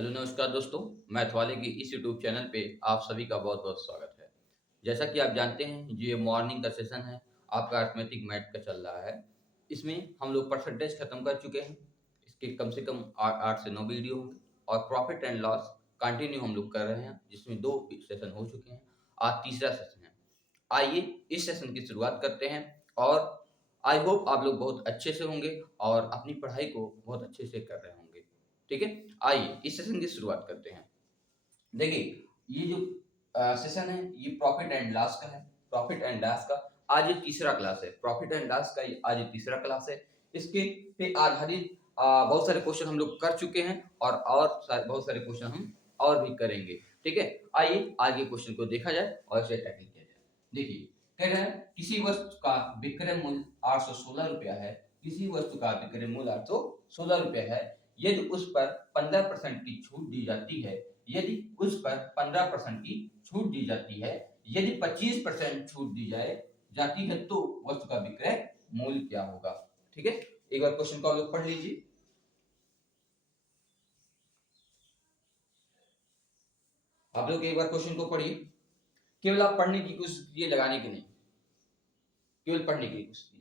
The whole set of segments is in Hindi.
हेलो नमस्कार दोस्तों। मैथ वाले की इस यूट्यूब चैनल पे आप सभी का बहुत बहुत स्वागत है। जैसा कि आप जानते हैं ये मॉर्निंग का सेशन है, आपका अर्थमेटिक मैथ का चल रहा है। इसमें हम लोग परसेंटेज खत्म कर चुके हैं। इसके कम से कम 8 से 9 वीडियो होंगे और प्रॉफिट एंड लॉस कंटिन्यू हम लोग कर रहे हैं, जिसमें 2 सेशन हो चुके हैं। आज तीसरा सेशन है। आइए इस सेशन की शुरुआत करते हैं और आई होप आप लोग बहुत अच्छे से होंगे और अपनी पढ़ाई को बहुत अच्छे से कर रहे होंगे। ठीक है, आइए इस सेशन की शुरुआत करते हैं। देखिए, ये जो सेशन है ये प्रॉफिट एंड लॉस का है। प्रॉफिट एंड लॉस का आज ये तीसरा क्लास है। प्रॉफिट एंड लॉस का ये आज ये तीसरा क्लास है। इसके पे आधारित बहुत सारे क्वेश्चन हम लोग कर चुके हैं और बहुत सारे क्वेश्चन हम और भी करेंगे। ठीक है, आइए आगे क्वेश्चन को देखा जाए और इसे टैकल किया जाए। देखिए, कह रहा है किसी वस्तु का विक्रय मूल्य 816 रुपया है। किसी वस्तु का विक्रय मूल्य 816 रुपया है। यदि उस पर 15% की छूट दी जाती है, यदि उस पर 15% की छूट दी जाती है, यदि 25% छूट दी जाती है तो वस्तु का विक्रय मूल्य क्या होगा। ठीक है, एक बार क्वेश्चन को आप लोग पढ़ लीजिए। आप लोग एक बार क्वेश्चन को पढ़िए। केवल आप पढ़ने की कोशिश कीजिए, लगाने की नहीं, केवल पढ़ने की कोशिश कीजिए।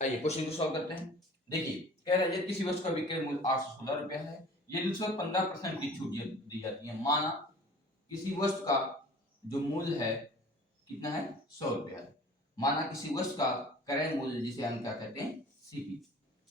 आइए क्वेश्चन को सॉल्व करते हैं। देखिए, कह रहा है यदि किसी वस्तु का विक्रय मूल्य 816 रुपया है, यदि उस पर 15% की छूट दी जाती है। माना किसी वस्तु का जो मूल्य है कितना है, 100 रुपया है। माना किसी वस्तु का क्रय मूल्य, जिसे हम क्या कहते हैं, सीपी।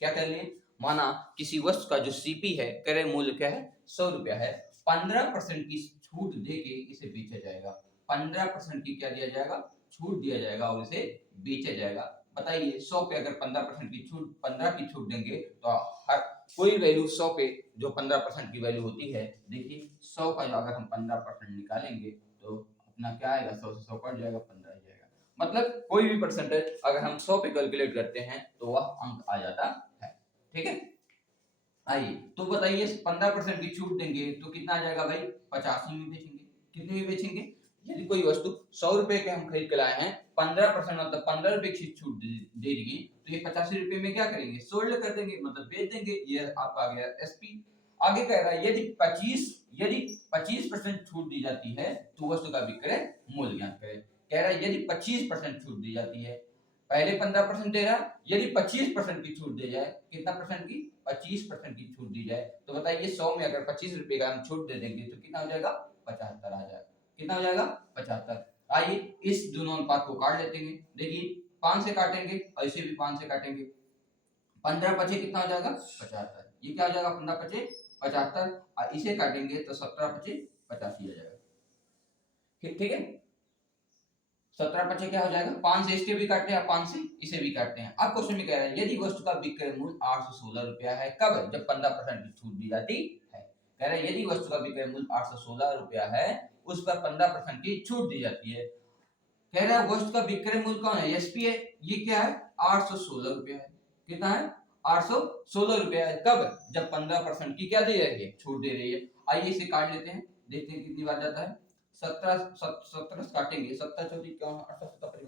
क्या कर लिए, माना किसी वस्तु का जो सीपी है, क्रय मूल्य क्या है, 100 रुपया है। 15% की छूट देके इसे बेचा जाएगा। 15% की क्या दिया जाएगा, छूट दिया जाएगा और इसे बेचा जाएगा। बताइए 100 पे अगर 15% की छूट, 15 की छूट देंगे तो हर कोई वैल्यू 100 पे जो 15% की वैल्यू होती है, देखिए 100 का जो अगर हम 15% निकालेंगे तो अपना क्या आएगा, 100 से 100 कट जाएगा, 15 ही जाएगा। मतलब कोई भी परसेंटेज अगर हम 100 पे कैलकुलेट करते हैं तो वह अंक आ जाता है। ठीक है, आइए तो बताइए 15% की छूट देंगे तो कितना आ जाएगा भाई, 85 में बेचेंगे। कितने में बेचेंगे, यदि कोई वस्तु 100 रुपए के हम खरीद के लाए हैं, 15% मतलब 15 रुपए की छूट दे देगी, तो ये 85 रुपए में क्या करेंगे, सोल्ड कर देंगे, मतलब बेच देंगे। ये आपका आ गया एसपी। आगे कह रहा है यदि 25% छूट दी जाती है तो वस्तु का विक्रय मूल्य ज्ञात करें। कह रहा है यदि 25% छूट दी जाती है, पहले 15% दे रहा, यदि 25% की छूट दी जाए, कितना परसेंट की, 25% की छूट दी जाए, तो बताइए 100 में अगर 25 रुपए का हम छूट दे देंगे तो कितना हो जाएगा, 75 आ जाएगा। कितना हो जाएगा, 75। आइए इस दोनों अनुपात को काट लेते हैं। देखिए 5 से काटेंगे और इसे भी 5 से काटेंगे। 15 पचे कितना हो जाएगा, 75। ये क्या हो जाएगा, 15 पचे 75 और इसे काटेंगे तो 17 पचे 85 आ जाएगा। ठीक है, 17 पचे क्या हो जाएगा, 5 से इसके भी काटते हैं, 5 से इसे भी काटते हैं। अब क्वेश्चन में कह रहा है यदि वस्तु का विक्रय मूल्य 816 रुपया है, कब, जब 15% की छूट दी जाती है। कह रहा है यदि वस्तु का विक्रय मूल्य 816 रुपया है, उस पर 15% की छूट दी जाती है। कह रहा है वस्तु का विक्रय मूल्य कौन है, एसपी है। ये क्या है, 816 रुपया है। कितना है, 816 रुपया है। कब, जब 15% की क्या दे रही है, छूट दे रही है। आइए इसे काट लेते हैं, देखते हैं कितनी बार जाता है। 17 काटेंगे, 17 चौकी क्यों, 8 70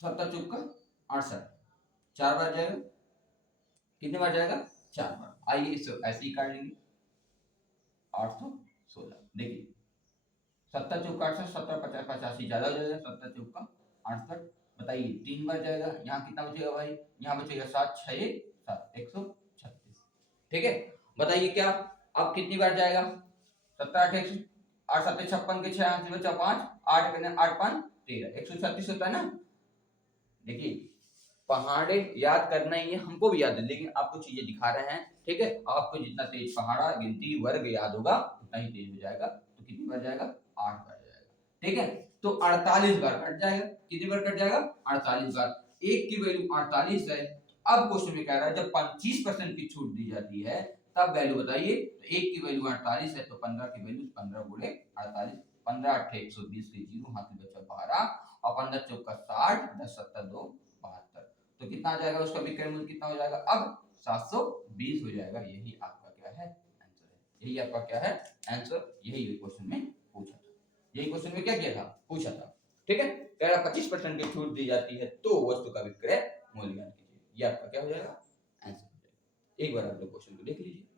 70 चौक का 68, 4 बार जाएगा। कितने बार जाएगा, 4 बार। आइए इसे ऐसे ही काट लेंगे, 816। देखिए 70 चौक का 68, 70 50 85 ज्यादा हो जाएगा, 70 चौक का 68। बताइए 3 बार जाएगा, यहाँ कितना बचेगा भाई, यहाँ बचेगा 7 6 7 136। ठीक है, बताइए क्या, अब कितनी बार जाएगा, 17 8 8 7 56 के 6 यहाँ से बचा 5, 8 करने 8 5 13, 136 होता है ना। देखिए पहाड़े याद करना ही है, हमको भी याद है, लेकिन आपको चीजें दिखा रहे हैं। ठीक है, आपको जितना तेज पहाड़ा गिनती वर्ग याद होगा उतना ही तेज हो जाएगा। तो कितनी बार जाएगा, 8 बार जाएगा। ठीक है, तो 48 बार कट जाएगा। कितनी बार कट जाएगा, 48 बार। एक की वैल्यू 48 है। अब क्वेश्चन में कह रहा है जब 25% की छूट दी जाती है तब वैल्यू बताइए। तो एक की वैल्यू 48 है तो 15 की वैल्यू 15 गुणे 48, 15 8 120 के जीरो, हाथ में बचा 12 और 15 चौका 60, 10 सत्तर 2 72। तो कितना आ जाएगा उसका विक्रय मूल्य कितना हो जाएगा अब 720 हो जाएगा। यही आपका क्या है आंसर है। यही आपका क्या है आंसर। यही क्वेश्चन में पूछा था। यही क्वेश्चन में क्या किया था पूछा था। ठीक है, कह रहा 25% की छूट दी जाती है तो वस्तु का विक्रय मूल्य ज्ञात कीजिए। ये आपका क्या हो जाएगा आंसर हो जाएगा। एक बार आप लोग क्वेश्चन को देख लीजिए।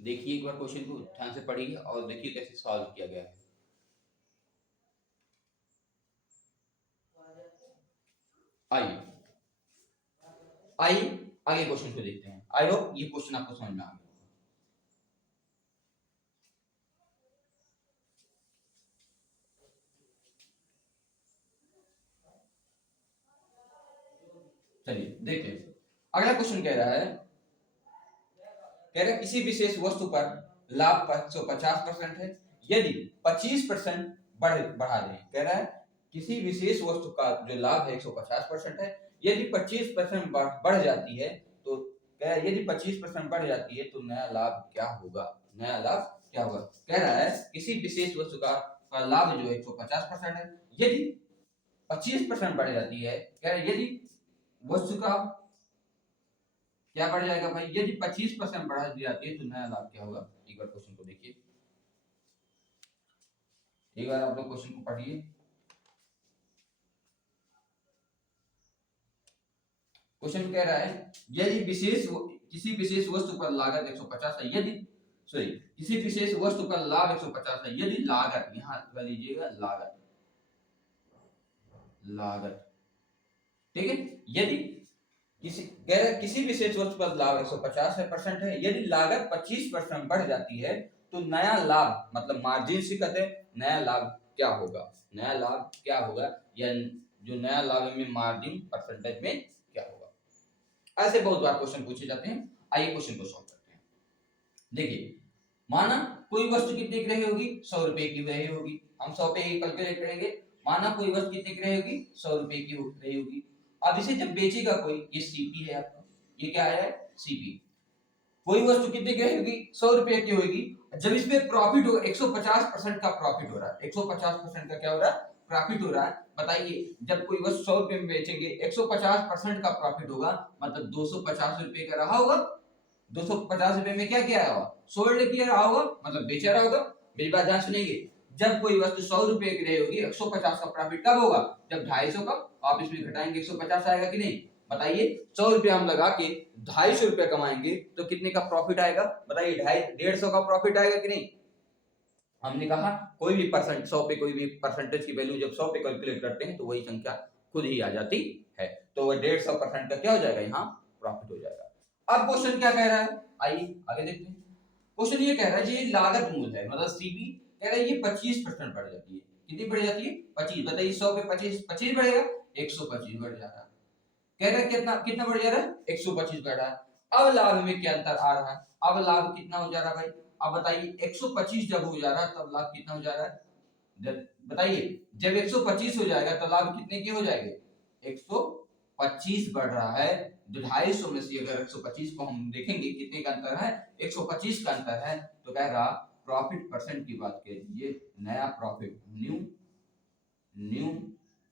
देखिए एक बार क्वेश्चन को ध्यान से पढ़िए और देखिए कैसे सॉल्व किया गया है। आइए आइए आगे क्वेश्चन को देखते हैं। आई होप ये क्वेश्चन आपको समझ में आ गया। चलिए देखते हैं। अगला क्वेश्चन कह रहा है किसी विशेष वस्तु पर लाभ 150% है यदि 25% बढ़ा दें। कह रहा है किसी विशेष वस्तु का जो लाभ है 150% है, यदि 25% बढ़ जाती है तो कह रहा है यदि 25% बढ़ जाती है तो नया लाभ क्या होगा। नया लाभ क्या होगा। कह रहा है किसी विशेष वस्तु का लाभ जो है 150% है, यदि 25% बढ़ जाती है। कह रहा है यदि वस्तु का क्या बढ़ जाएगा भाई, यदि 25% बढ़ा दी जाती है तो नया लाभ क्या होगा। एक बार क्वेश्चन को देखिए। एक बार आप लोग क्वेश्चन को पढ़िए। क्वेश्चन कह रहा है यदि किसी विशेष वस्तु पर लागत 150 है, यदि सॉरी किसी विशेष वस्तु का लाभ 150 है, यदि लागत यहां कर लीजिएगा लागत लागत ठीक है। यदि किसी विशेष वस्तु पर लाभ 150% है, यदि लागत 25% बढ़ जाती है तो नया लाभ मतलब मार्जिन से कहते हैं नया लाभ क्या होगा। नया लाभ क्या होगा या जो नया लाभ में मार्जिन परसेंटेज में क्या होगा। ऐसे बहुत बार क्वेश्चन पूछे जाते हैं। आइए क्वेश्चन को सॉल्व करते हैं। देखिए माना कोई वस्तु कितने की रही होगी 100 रुपए की रही होगी। हम 100 पे कैलकुलेट करेंगे। माना कोई वस्तु कितने की रही होगी 100 रुपए की रही होगी। अब इसे जब बेचेगा कोई, ये सीपी है आपका, ये क्या है सीपी। कोई वस्तु कितने की रहेगी 100 रुपए की होगी। जब इस पे प्रॉफिट हो 150% का प्रॉफिट हो रहा है, 150% का क्या हो रहा है प्रॉफिट हो रहा है। बताइए जब कोई वस्तु 100 रुपए में बेचेंगे 150% का प्रॉफिट होगा मतलब 250 रुपए का रहा होगा। 250 रुपए में क्या किया होगा सोल्ड किया रहा होगा मतलब बेचा रहा होगा। मेरी बात ध्यान सुनेंगे। जब कोई वस्तु 100 रुपए की रही होगी 150 का प्रॉफिट कब होगा जब 250 का आप इसमें घटाएंगे 150 आएगा कि नहीं। बताइए 100 रुपए हम लगा के 250 रुपए कमाएंगे तो कितने का प्रॉफिट आएगा बताइए 150 का प्रॉफिट आएगा कि नहीं। हमने कहा कोई भी परसेंट 100 पे कोई भी परसेंटेज की वैल्यू जब 100 पे कैलकुलेट करते हैं तो वही संख्या खुद ही आ जाती है। तो 150% का क्या हो जाएगा यहाँ प्रॉफिट हो जाएगा। अब क्वेश्चन क्या कह रहा है आइए आगे देखते हैं। क्वेश्चन ये कह रहा है ये लागत मूल्य है मतलब सीपी कह रहा है ये 25% बढ़ जाती है। कितनी बढ़ जाती है 25। बताइए 100 पे 25 बढ़ेगा 125 बढ़ जा रहा है। कह रहा है कितना कितना बढ़ जा रहा है 125 बढ़ रहा है। अब लाभ में क्या अंतर आ रहा है। अब लाभ कितना हो जा रहा है भाई। अब बताइए 125 जब हो जा रहा है तब लाभ कितना हो जा रहा है। बताइए जब 125 हो जाएगा तो लाभ कितने के हो जाएंगे 125 बढ़ रहा है। जो 250 में से अगर 125 को हम देखेंगे कितने का अंतर है 125 का अंतर है। तो कह रहा प्रॉफिट परसेंट की बात कीजिए नया प्रॉफिट न्यू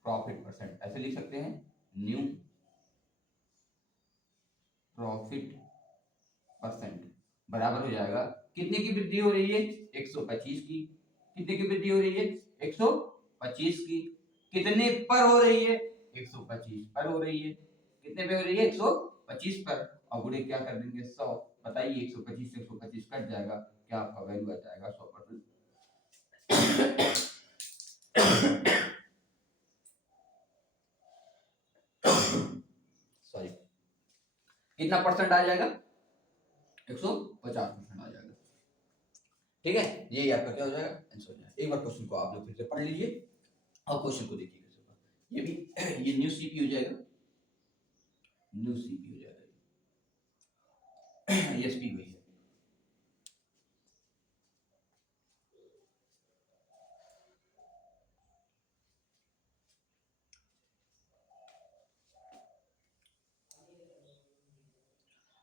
प्रॉफिट परसेंट ऐसे लिख सकते हैं न्यू प्रॉफिट परसेंट बराबर हो जाएगा कितने की वृद्धि हो रही है 125 की। कितने की वृद्धि हो रही है 125 की। कितने पर हो रही है 125 पर हो रही है। कितने पे हो रही है 125 पर। और गुणे क्या कर देंगे 100। बताइए 125 से 125 कट जाएगा क्या आपका वैल्यू आ जाएगा 100%। सॉरी कितना परसेंट आ जाएगा 150% आ जाएगा। ठीक है, यही आपका क्या हो जाएगा, आंसर हो जाएगा। एक बार क्वेश्चन को आप लोग फिर से पढ़ लीजिए और क्वेश्चन को देखिए। ये भी ये न्यू सीपी हो जाएगा, न्यू सीपी हो जाएगा, एसपी वही है।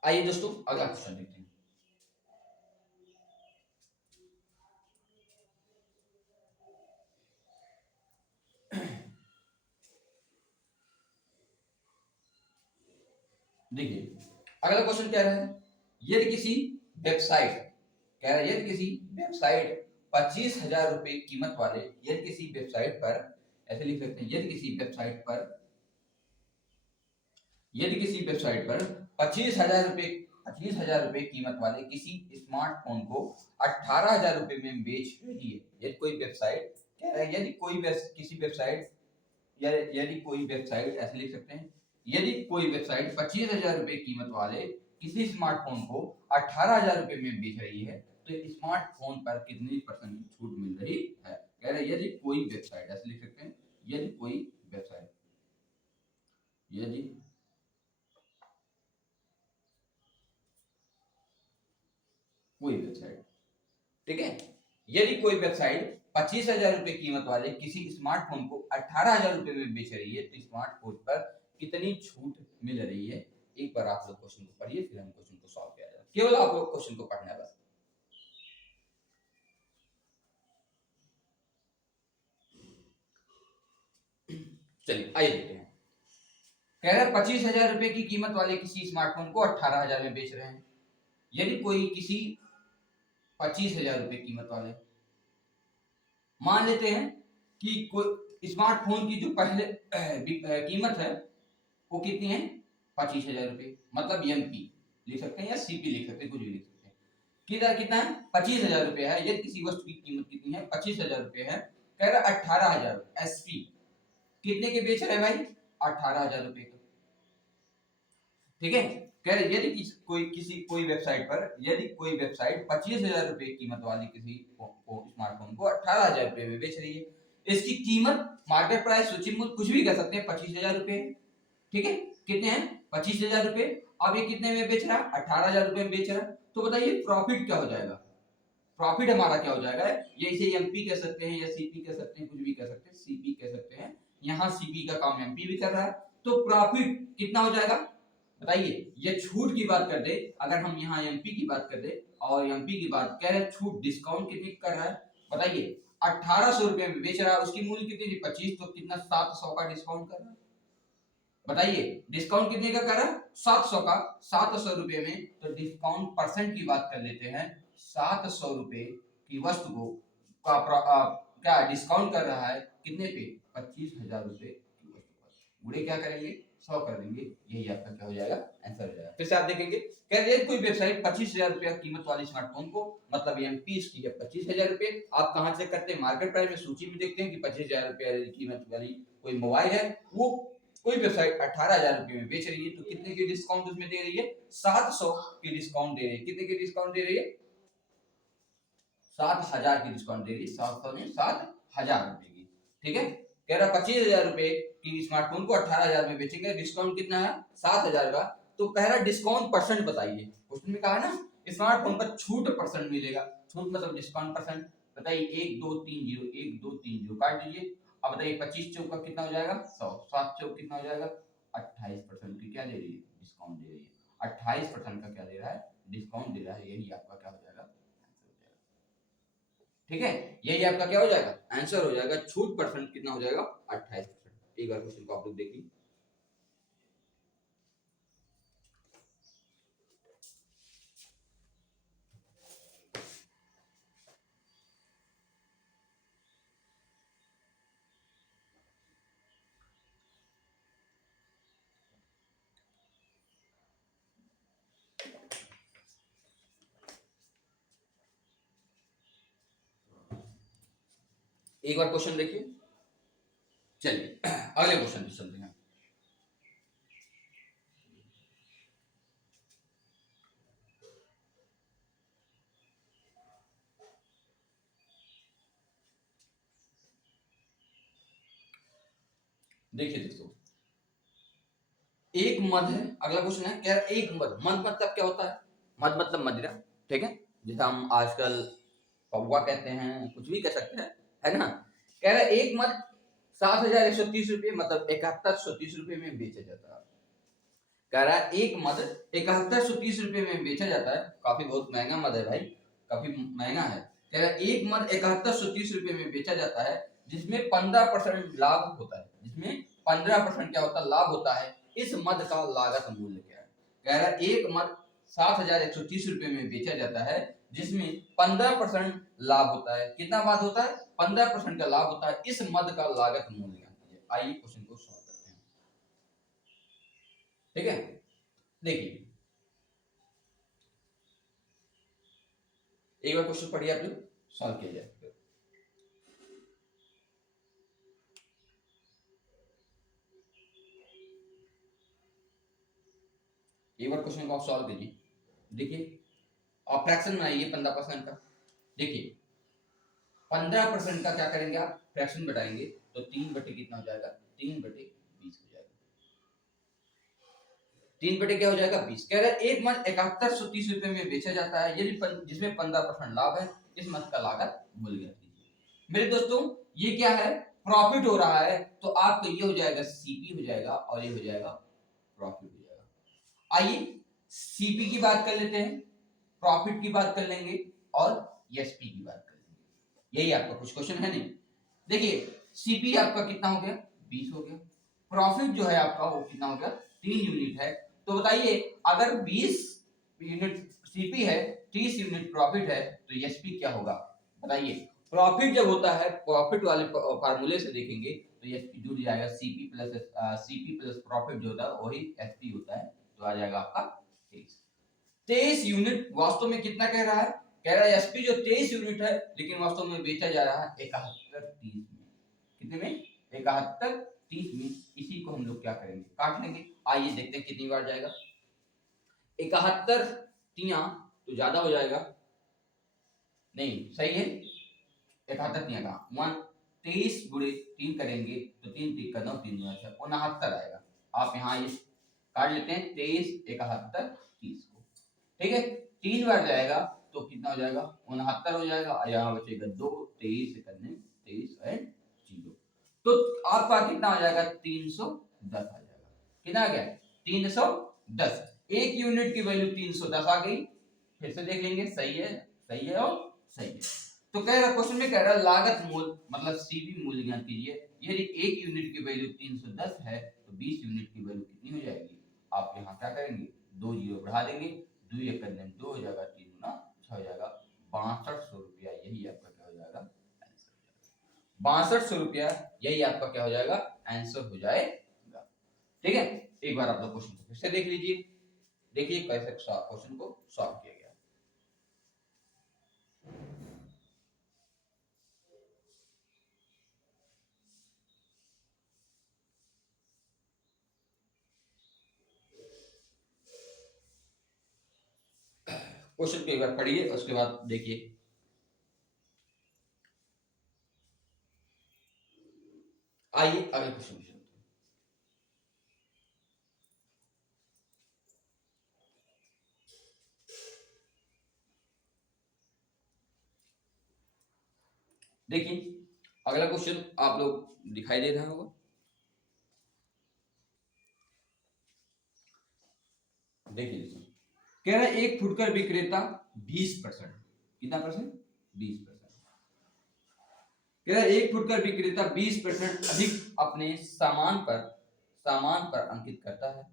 आइए दोस्तों अगला क्वेश्चन देखते हैं। देखिए अगला क्वेश्चन क्या है, यदि किसी वेबसाइट, कह रहा है यदि किसी वेबसाइट 25,000 रुपए कीमत वाले, यदि किसी वेबसाइट पर, ऐसे लिख सकते हैं, यदि किसी वेबसाइट पर, यदि किसी वेबसाइट पर 25,000 रुपए कीमत वाले किसी स्मार्टफोन को 18,000 रुपए में बेच रही है, यदि कोई वेबसाइट, कह रहा है यदि कोई किसी वेबसाइट, या यदि कोई वेबसाइट, ऐसे लिख सकते हैं, यदि कोई वेबसाइट 25,000 रुपए कीमत वाले किसी स्मार्टफोन को 18,000 रुपए में बेच रही है, तो स्मार्टफोन पर कितनी परसेंट की छूट मिल रही है। कह रहे यदि कोई वेबसाइट, ऐसे लिख सकते हैं, यदि कोई वेबसाइट, यदि कोई वेबसाइट, ठीक है, यदि कोई वेबसाइट 25,000 रुपए कीमत वाले किसी स्मार्टफोन को 18,000 रुपए में बेच रही है, तो स्मार्टफोन पर कितनी छूट मिल रही है। एक बार आप लोग क्वेश्चन को पढ़िए, फिर हम क्वेश्चन को सॉल्व किया जाएगा, केवल आप लोग क्वेश्चन को पढ़ना है बस। चलिए आइए देखते हैं। कह रहे 25,000 रुपए की कीमत वाले किसी स्मार्टफोन को 18,000 में बेच रहे हैं। यदि कोई किसी 25,000 रुपए कीमत वाले, मान लेते हैं कि कोई स्मार्टफोन की जो पहले कीमत है वो कितनी है, 25,000 रुपए, मतलब एमपी लिख सकते हैं या सीपी लिख सकते हैं, कुछ भी लिख सकते हैं। किधर कितना है, 25,000 रुपए है। यदि किसी वस्तु की कीमत कितनी है, 25,000 रुपए है, कह रहा 18,000 एसपी कितने के बेच रहे हैं भाई, 18,000 रुपए का, ठीक है। कह रहे यदि कोई वेबसाइट पर, यदि कोई वेबसाइट 25,000 रुपए कीमत वाली किसी स्मार्टफोन को 18,000 रुपए में बेच रही है, इसकी कीमत, मार्केट प्राइस, सूची मूल्य, कुछ भी कर सकते हैं, 25,000 रुपए, ठीक है, कितने हैं, 25,000 रुपए। अब ये कितने में बेच रहा है, 18,000 रुपए में बेच रहा है, तो बताइए प्रॉफिट क्या हो जाएगा, प्रॉफिट हमारा क्या हो जाएगा, ये इसे एमपी कह सकते हैं या सीपी कह सकते हैं, कुछ भी कह सकते हैं, सीपी कह सकते हैं, यहाँ सीपी का काम एमपी भी कर रहा है, तो प्रॉफिट कितना हो जाएगा बताइए। ये छूट की बात कर दे, अगर हम यहाँ एमपी की बात कर दे और एमपी की बात कह रहे, छूट डिस्काउंट कितने कर रहा है बताइए, 1800 रुपए में बेच रहा है, उसकी मूल्य कितनी थी 25, तो कितना 700 का डिस्काउंट कर रहा है, बताइए डिस्काउंट कितने का कर रहा है, 700 का, 700 रुपए में, तो डिस्काउंट परसेंट की बात कर लेते हैं, 700 रुपए की वस्तु को क्या डिस्काउंट कर रहा है, कितने पे, 25,000 रुपए की वस्तु पर, बुरे क्या करेंगे, 100 कर देंगे, यही आपका क्या हो जाएगा, आंसर हो जाएगा। फिर से आप देखेंगे, कह रहे कोई वेबसाइट 25,000 रुपया कीमत वाले स्मार्टफोन को, मतलब एमपी इसकी है 25,000 रुपए, आप कहां से करते हैं, मार्केट प्राइस में सूची में देखते हैं कि 25,000 रुपया कीमत वाली कोई मोबाइल है, वो कोई वेबसाइट 18,000 रुपए में बेच रही है, तो कितने की डिस्काउंट उसमें दे रही है, 700 की डिस्काउंट दे रही है, कितने की डिस्काउंट दे रही है, 7,000 की डिस्काउंट दे रही है, 700 में 7,000 रुपए की, ठीक है। कह रहा 25,000 रुपए की स्मार्टफोन को 18,000 में बेचेंगे, डिस्काउंट कितना है 7,000 का, तो कह रहा डिस्काउंट परसेंट बताइए, क्वेश्चन में कहा ना स्मार्टफोन पर छूट परसेंट मिलेगा, छूट मतलब डिस्काउंट परसेंट, बताइए 1230, 1230 काट दीजिए, अब बताइए 25 चौक का कितना हो जाएगा 100, 7 चौक कितना हो जाएगा 28% की क्या दे रही है, डिस्काउंट दे रही है, 28% का क्या दे रहा है, डिस्काउंट दे रहा है, यही आपका क्या हो जाएगा, ठीक है, यही आपका क्या हो जाएगा, आंसर हो जाएगा, छूट परसेंट कितना हो जाएगा 28%। एक बार क्वेश्चन को आप लोग देखिए, एक बार क्वेश्चन देखिए, चलिए अगले क्वेश्चन पे चलते हैं। देखिए दोस्तों, एक मद है, अगला क्वेश्चन है क्या, एक मद, मद मतलब क्या होता है, मद मतलब मदिरा, ठीक है, जैसे हम आजकल पौवा कहते हैं, कुछ भी कह सकते हैं, है ना। कह रहा है एक मद 7,130 रुपये मतलब 7130 रुपये में बेचा जाता है। कह रहा है एक मद 7130 रुपये में बेचा जाता है, काफी बहुत महंगा मद है भाई, काफी महंगा है। कह रहा है एक मद 7130 रुपये में बेचा जाता है, जिसमें 15% लाभ होता है, जिसमें 15% क्या होता है, लाभ होता है। इस मद का लागत मूल्य क्या है। कह रहा है एक मद 7,130 रुपये में बेचा जाता है, जिसमें 15% लाभ होता है। कितना लाभ होता है, 15% का लाभ होता है। इस मद का लागत मूल्य आइए क्वेश्चन को सॉल्व करते हैं, ठीक है। देखिए एक बार क्वेश्चन पढ़िए आप लोग, सॉल्व किया जाए। एक बार क्वेश्चन को आप सॉल्व कीजिए। देखिए आप फ्रैक्शन बनाइए 15% का। देखिए 15% का क्या करेंगे आप, फ्रैक्शन बढ़ाएंगे तो 3 बटे कितना हो जाएगा, 3 बटे 20 हो जाएगा। 3 बटे क्या हो जाएगा, 20। कह रहे एक मद 7130 रुपये में बेचा जाता है, यदि जिसमें 15% लाभ है। इस मद का लागत भूल गया मेरे दोस्तों। ये क्या है, प्रॉफिट हो रहा है, तो आपको ये हो जाएगा सीपी हो जाएगा, और ये हो जाएगा प्रॉफिट हो जाएगा। आइए सीपी की बात कर लेते हैं, प्रॉफिट की बात कर लेंगे, और एसपी की बात कर लेंगे। यही आपका कुछ क्वेश्चन है नहीं। देखिए सीपी आपका कितना हो गया, 20 हो गया। प्रॉफिट जो है आपका वो कितना हो गया, 3 यूनिट है। तो बताइए अगर 20 यूनिट सीपी है, 30 यूनिट प्रॉफिट है, तो एसपी क्या होगा बताइए। प्रॉफिट जब होता है, प्रॉफिट वाले फार्मूले से देखेंगे तो एसपी जुड़ जाएगा, सीपी प्लस प्रॉफिट जो होता है वही एसपी होता है, तो आ जाएगा आपका 23 यूनिट। वास्तव में कितना कह रहा है, कह रहा है एसपी जो 23 यूनिट है, लेकिन वास्तव में बेचा जा रहा है 7130 में। कितने में, 7130 में। इसी को हम लोग क्या करेंगे, काट लेंगे। आइए देखते हैं कितनी बार जाएगा। 71 तिया तो ज्यादा हो जाएगा, नहीं सही है, 71 तिया का 23 गुणे 3 करेंगे तो 3 3 का 9, 3 गुना 6, 69 आएगा। आप यहाँ ये काट लेते हैं, 23 71 30 को, ठीक है। 3 बार जाएगा तो कितना हो जाएगा, 69 हो जाएगा। यहाँ बचेगा 2, 23 करने 23 एंड 0, तो आपका कितना आ जाएगा, 310 आ जाएगा। कितना आ गया, 310। एक यूनिट की वैल्यू 310 आ गई। फिर से देख लेंगे, सही है, सही है और सही है। तो कह रहा क्वेश्चन में कह रहा लागत मूल्य मतलब सीबी मूल्य ज्ञात कीजिए। यदि एक यूनिट की वैल्यू 310 है तो 20 यूनिट की वैल्यू कितनी हो जाएगी। आप यहाँ क्या करेंगे, 2 जीरो बढ़ा देंगे, 2 एक करने 2 हो जाएगा, 3 गुना 6 हो जाएगा, 6200 रुपया। यही आपका क्या हो जाएगा, 6200 रुपया। यही आपका क्या हो जाएगा, आंसर हो जाएगा, ठीक है। एक बार आप लोग क्वेश्चन को फिर से देख लीजिए, देखिए कैसे क्वेश्चन को सॉल्व किया गया। क्वेश्चन को एक बार पढ़िए, उसके बाद देखिए। आइए अगले क्वेश्चन में। देखिए अगला क्वेश्चन आप लोग दिखाई दे रहा होगा। देखिए कह रहा है एक फुटकर विक्रेता 20%, कितना परसेंट, 20%। कह रहा है एक फुटकर विक्रेता 20% अधिक अपने सामान पर अंकित करता है,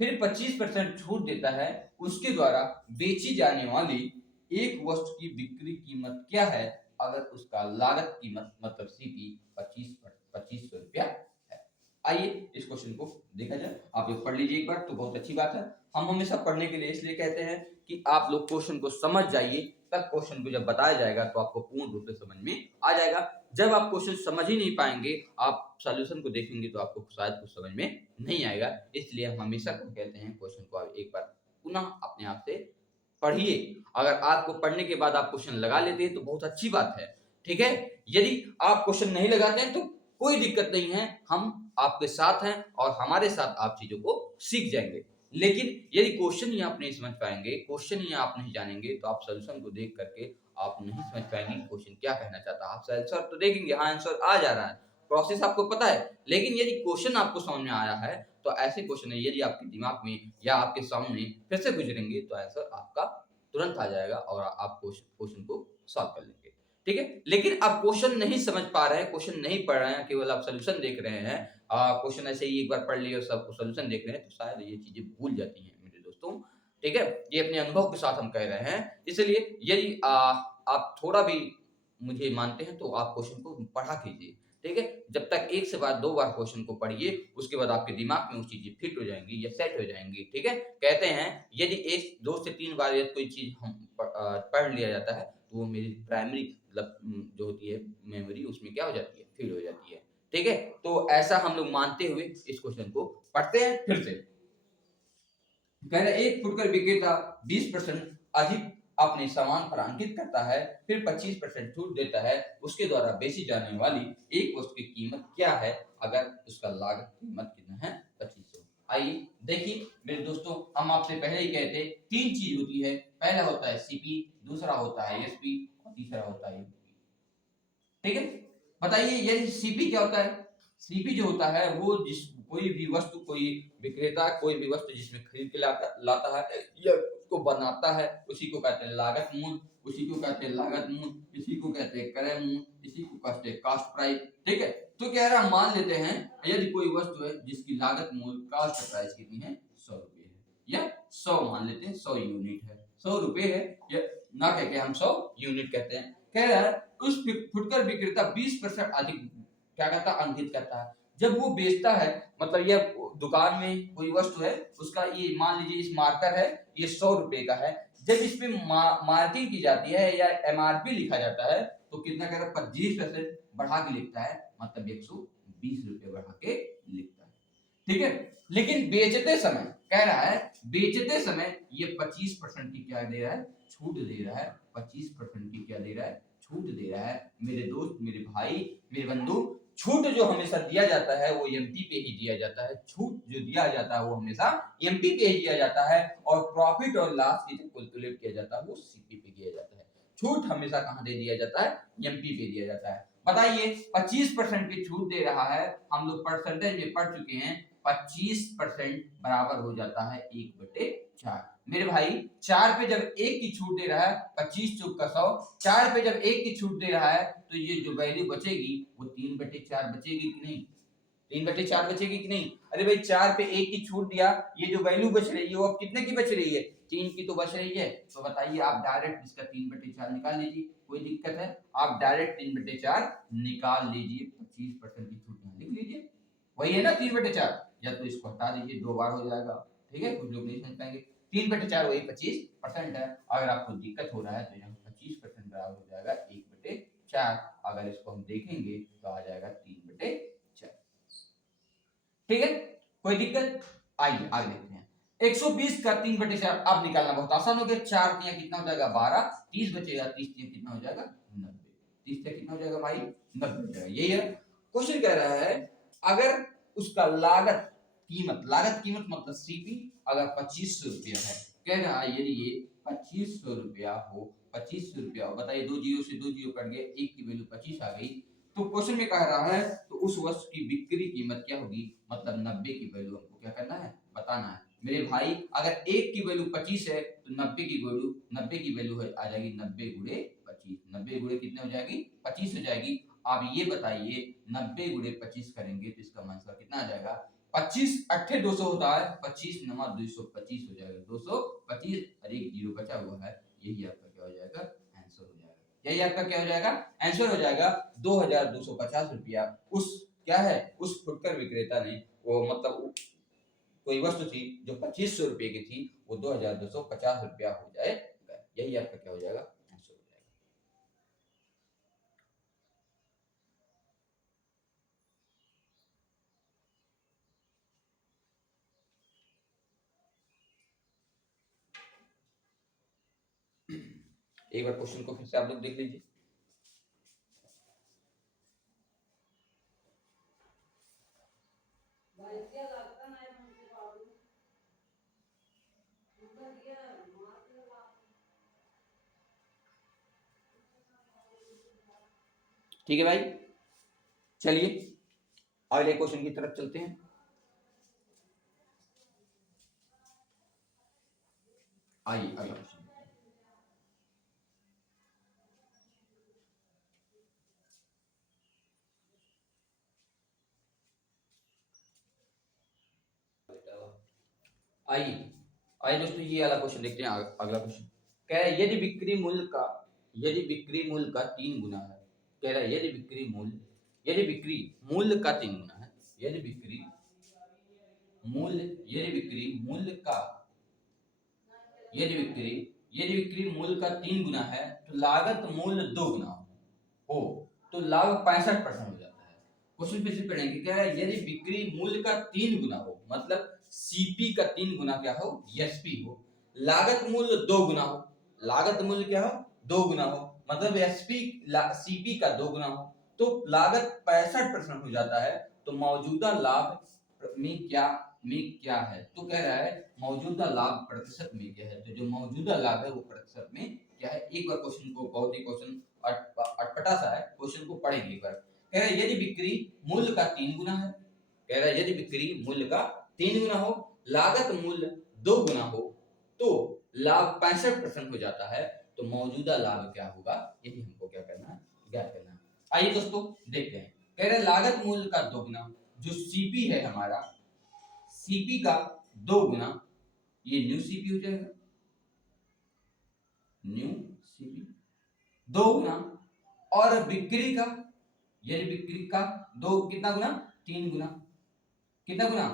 फिर 25% छूट देता है। उसके द्वारा बेची जाने वाली एक वस्तु की बिक्री कीमत क्या है, अगर उसका लागत कीमत मतलब सीपी 2500 रुपया है। आइए इस क्वेश्चन को देखा जाए। आप लोग पढ़ लीजिए एक बार तो बहुत अच्छी बात है। हम हमेशा पढ़ने के लिए इसलिए कहते हैं कि आप लोग क्वेश्चन को समझ जाइए, तब क्वेश्चन को जब बताया जाएगा तो आपको पूर्ण रूप से समझ में आ जाएगा। जब आप क्वेश्चन समझ ही नहीं पाएंगे, आप सॉल्यूशन को देखेंगे तो आपको शायद कुछ समझ में नहीं आएगा। इसलिए हम हमेशा कहते हैं क्वेश्चन को आप एक बार पुनः अपने आप से पढ़िए। अगर आपको पढ़ने के बाद आप क्वेश्चन लगा लेते हैं तो बहुत अच्छी बात है, ठीक है। यदि आप क्वेश्चन नहीं लगाते हैं तो कोई दिक्कत नहीं है, हम आपके साथ हैं और हमारे साथ आप चीजों को सीख जाएंगे। लेकिन यदि क्वेश्चन ही आप नहीं समझ पाएंगे, क्वेश्चन ही आप नहीं जानेंगे, तो आप सोल्यूशन को देख करके आप नहीं समझ पाएंगे क्वेश्चन क्या कहना चाहता है। आप आंसर तो देखेंगे, हाँ आंसर आ जा रहा है, प्रोसेस आपको पता है, लेकिन यदि क्वेश्चन आपको समझ में आया है, तो ऐसे क्वेश्चन है यदि आपके दिमाग में या आपके सामने फिर से गुजरेंगे, तो आंसर आपका तुरंत आ जाएगा और आप क्वेश्चन को सॉल्व कर लेंगे। ठीक है, लेकिन आप क्वेश्चन नहीं समझ पा रहे हैं, क्वेश्चन नहीं पढ़ रहे हैं, केवल आप सोल्यूशन देख रहे हैं, क्वेश्चन ऐसे ही एक बार पढ़ लिए और सब सोल्यूशन देख रहे हैं, तो शायद ये चीजें भूल जाती हैं मेरे दोस्तों। ठीक है, ये अपने अनुभव के साथ हम कह रहे हैं, इसलिए यदि आप थोड़ा भी मुझे मानते हैं तो आप क्वेश्चन को पढ़ा कीजिए। ठीक है, जब तक एक से बार दो बार क्वेश्चन को पढ़िए, उसके बाद आपके दिमाग में वो चीजें फिट हो जाएंगी या सेट हो जाएंगी। ठीक है, कहते हैं यदि एक दो से तीन बार यदि कोई चीज हम पढ़ लिया जाता है, तो वो मेरी प्राइमरी मतलब जो होती है मेमोरी, उसमें क्या हो जाती है, फिल हो जाती है। ठीक है, तो ऐसा हम लोग मानते हुए इस क्वेश्चन को पढ़ते हैं फिर से। कह रहे एक फुटकर विक्रेता 20% अधिक अपने सामान पर अंकित करता है, फिर 25% छूट देता है, उसके द्वारा बेची जाने वाली एक वस्तु की कीमत क्या है अगर उसका लागत कीमत कितना है, 2500। आइए देखिए मेरे दोस्तों, हम आपसे पहले ही कहे थे तीन चीज होती है, पहला होता है सीपी, दूसरा होता है एसपी और तीसरा होता है यूपी। ठीक है, बताइए ये सीपी क्या होता है। सीपी जो होता है वो जिस कोई भी वस्तु, कोई विक्रेता कोई भी वस्तु जिसमें खरीद के लाता है या उसको बनाता है, उसी को कहते हैं लागत मूल्य, उसी को कहते हैं लागत मूल्य, इसी को कहते हैं क्रय मूल्य, इसी को कहते हैं कास्ट प्राइस। ठीक है, तो कह रहा मान लेते हैं यदि कोई वस्तु है जिसकी लागत मूल्य कास्ट प्राइस कितनी है, 100 रुपए है, या 100 मान लेते हैं, 100 यूनिट है, 100 रुपए है, या ना कह के हम 100 यूनिट कहते हैं। कह रहा है उस फुटकर विक्रेता 20% अधिक क्या कहता है, अंकित करता है। जब वो बेचता है, मतलब ये दुकान में कोई वस्तु है, उसका ये मान लीजिए इस मार्कर है, ये 100 रुपए का है, जब इस पे मार्किंग की जाती है या एमआरपी लिखा जाता है, तो कितना कह रहा है, 25% बढ़ा के लिखता है, मतलब 120 रुपए बढ़ा के लिखता है। ठीक है, लेकिन बेचते समय कह रहा है, बेचते समय ये 25% की क्या दे रहा है, छूट दे रहा है, 25% की क्या दे रहा है, छूट दे रहा है। मेरे दोस्त, मेरे भाई, मेरे बंधु, छूट जो हमेशा दिया जाता है वो एमपी पे ही दिया जाता है। छूट जो दिया जाता है वो हमेशा एमपी पे ही दिया जाता है, और प्रॉफिट और लॉस की जब कैलकुलेट किया जाता है वो सीपी पे किया जाता है। छूट हमेशा कहां दे दिया जाता है, एमपी पे दिया जाता है। बताइए 25% की छूट दे रहा है, हम लोग परसेंटेज में पढ़ चुके हैं, 25% बराबर हो जाता है 1/4। मेरे भाई 4 पे जब 1 की छूट दे रहा है, 25 चौक का 100, 4 पे जब 1 की छूट दे रहा है, तो ये जो वैल्यू बचेगी वो 3/4 बचेगी कि नहीं, 3/4 बचेगी कि नहीं। अरे भाई 4 पे 1 की छूट दिया, ये जो वैल्यू बच रही है वो अब कितने की बच रही है, 3 की तो बच रही है। तो बताइए आप डायरेक्ट इसका 3/4 निकाल लीजिए, कोई दिक्कत है, आप डायरेक्ट 3/4 निकाल लीजिए, 25% की छूट यहाँ लिख लीजिए, वही है ना 3/4, या तो इसको हटा दीजिए, 2 बार हो जाएगा। ठीक है, कुछ लोग नहीं समझ पाएंगे, 3/4 वही 25% है। अगर आपको दिक्कत हो रहा है तो यहाँ 25% बराबर हो जाएगा 1/4, अगर इसको हम देखेंगे तो आ जाएगा 3/4। ठीक है, कोई दिक्कत। आइए आगे देखते हैं, 120 का 3/4 अब निकालना बहुत आसान हो गया, 4 तिया कितना हो जाएगा 12, 30 बचेगा, 30 तिया कितना हो जाएगा 90, 30 तिया कितना हो जाएगा भाई 90 हो जाएगा। यही है क्वेश्चन, कह रहा है अगर उसका लागत कीमत मतलब सीपी अगर 2500 रुपया है, कह रहा है यदि ये 2500 रुपया हो, 2500 रुपया हो, बताइए दो जीरो से दो जीरो कट गए, एक की वैल्यू 25 आ गई, तो क्वेश्चन में कह रहा है तो उस वस्तु की बिक्री कीमत क्या होगी, मतलब 90 की वैल्यू हमको क्या करना है, बताना है। मेरे भाई अगर एक की वैल्यू 25 है तो 90 की वैल्यू है आ जाएगी 90 गुणे 25, 90 गुणे कितने हो जाएगी 25 हो जाएगी। आप ये बताइए 90 गुणे 25 करेंगे तो इसका आंसर कितना आ जाएगा, 25 अट्ठे 200 होता है, 25 नमा 225 हो जाएगा, 225 और एक जीरो बचा हुआ है, यही आपका क्या हो जाएगा, आंसर हो जाएगा। यही आपका क्या हो जाएगा, आंसर हो जाएगा। 2250 रुपया उस क्या है, उस फुटकर विक्रेता ने, वो मतलब कोई वस्तु थी जो 2500 रुपए की थी, वो 2250 रुपया हो जाएगा। यही आपका क्या हो जाएगा, आंसर हो जाएगा। एक बार क्वेश्चन को फिर से आप लोग देख लीजिए। ठीक है भाई, चलिए अगले क्वेश्चन की तरफ चलते हैं। आइए अगला क्वेश्चन। आइए आइए दोस्तों, ये वाला क्वेश्चन देखते हैं। अगला क्वेश्चन कह रहा है यदि बिक्री मूल्य का 3 गुना है। कह रहा है यदि बिक्री मूल्य का 3 गुना है, यदि बिक्री मूल्य का 3 गुना है तो लागत मूल्य 2 गुना हो तो लाभ 65% हो जाता है। क्वेश्चन फिर से पढ़ेंगे। क्या है, यदि बिक्री मूल्य का 3 गुना हो, मतलब सीपी का 3 गुना क्या हो, एसपी हो, लागत मूल्य 2 गुना हो, लागत मूल्य क्या हो, 2 गुना हो, मतलब एसपी सीपी का 2 गुना हो, तो लागत 65% हो जाता है। तो मौजूदा लाभ में क्या है, तो कह रहा है मौजूदा लाभ प्रतिशत में क्या है। तो जो मौजूदा लाभ है वो प्रतिशत में क्या है। एक बार क्वेश्चन को, बहुत ही क्वेश्चन अटपटा सा है, क्वेश्चन को पढ़ेंगे एक बार। कह रहा है यदि बिक्री मूल्य का 3 गुना है, कह रहा है यदि बिक्री मूल्य का 3 गुना हो, लागत मूल्य 2 गुना हो, तो लाभ 65% हो जाता है। तो मौजूदा लाभ क्या होगा, यही हमको क्या करना है, ज्ञात करना है। आइए दोस्तों देखते हैं। कह रहे हैं लागत मूल्य का 2 गुना, जो सीपी है हमारा, सीपी का 2 गुना, ये न्यू सीपी हो जाएगा, न्यू सीपी 2 गुना, और बिक्री का, यदि बिक्री का 2 कितना गुना, 3 गुना, कितना गुना,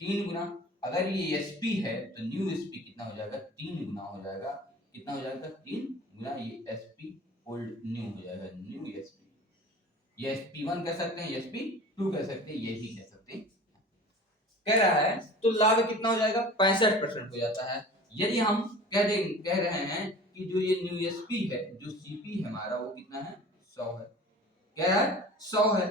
3 गुना। अगर ये एसपी है तो न्यू एसपी कितना हो जाएगा, 3 गुना हो जाएगा। कितना हो जाएगा, 3 गुना, ये एसपी ओल्ड न्यू हो जाएगा, न्यू एसपी। ये एसपी 1 कह सकते हैं, एसपी 2 कह सकते हैं, ये ही कह सकते हैं। कह रहा है तो लाभ कितना हो जाएगा, 65% हो जाता है। यदि हम कह रहे हैं कि जो ये न्यू एसपी है, जो सीपी है हमारा, वो कितना है, 100 है। कह रहा है 100 है,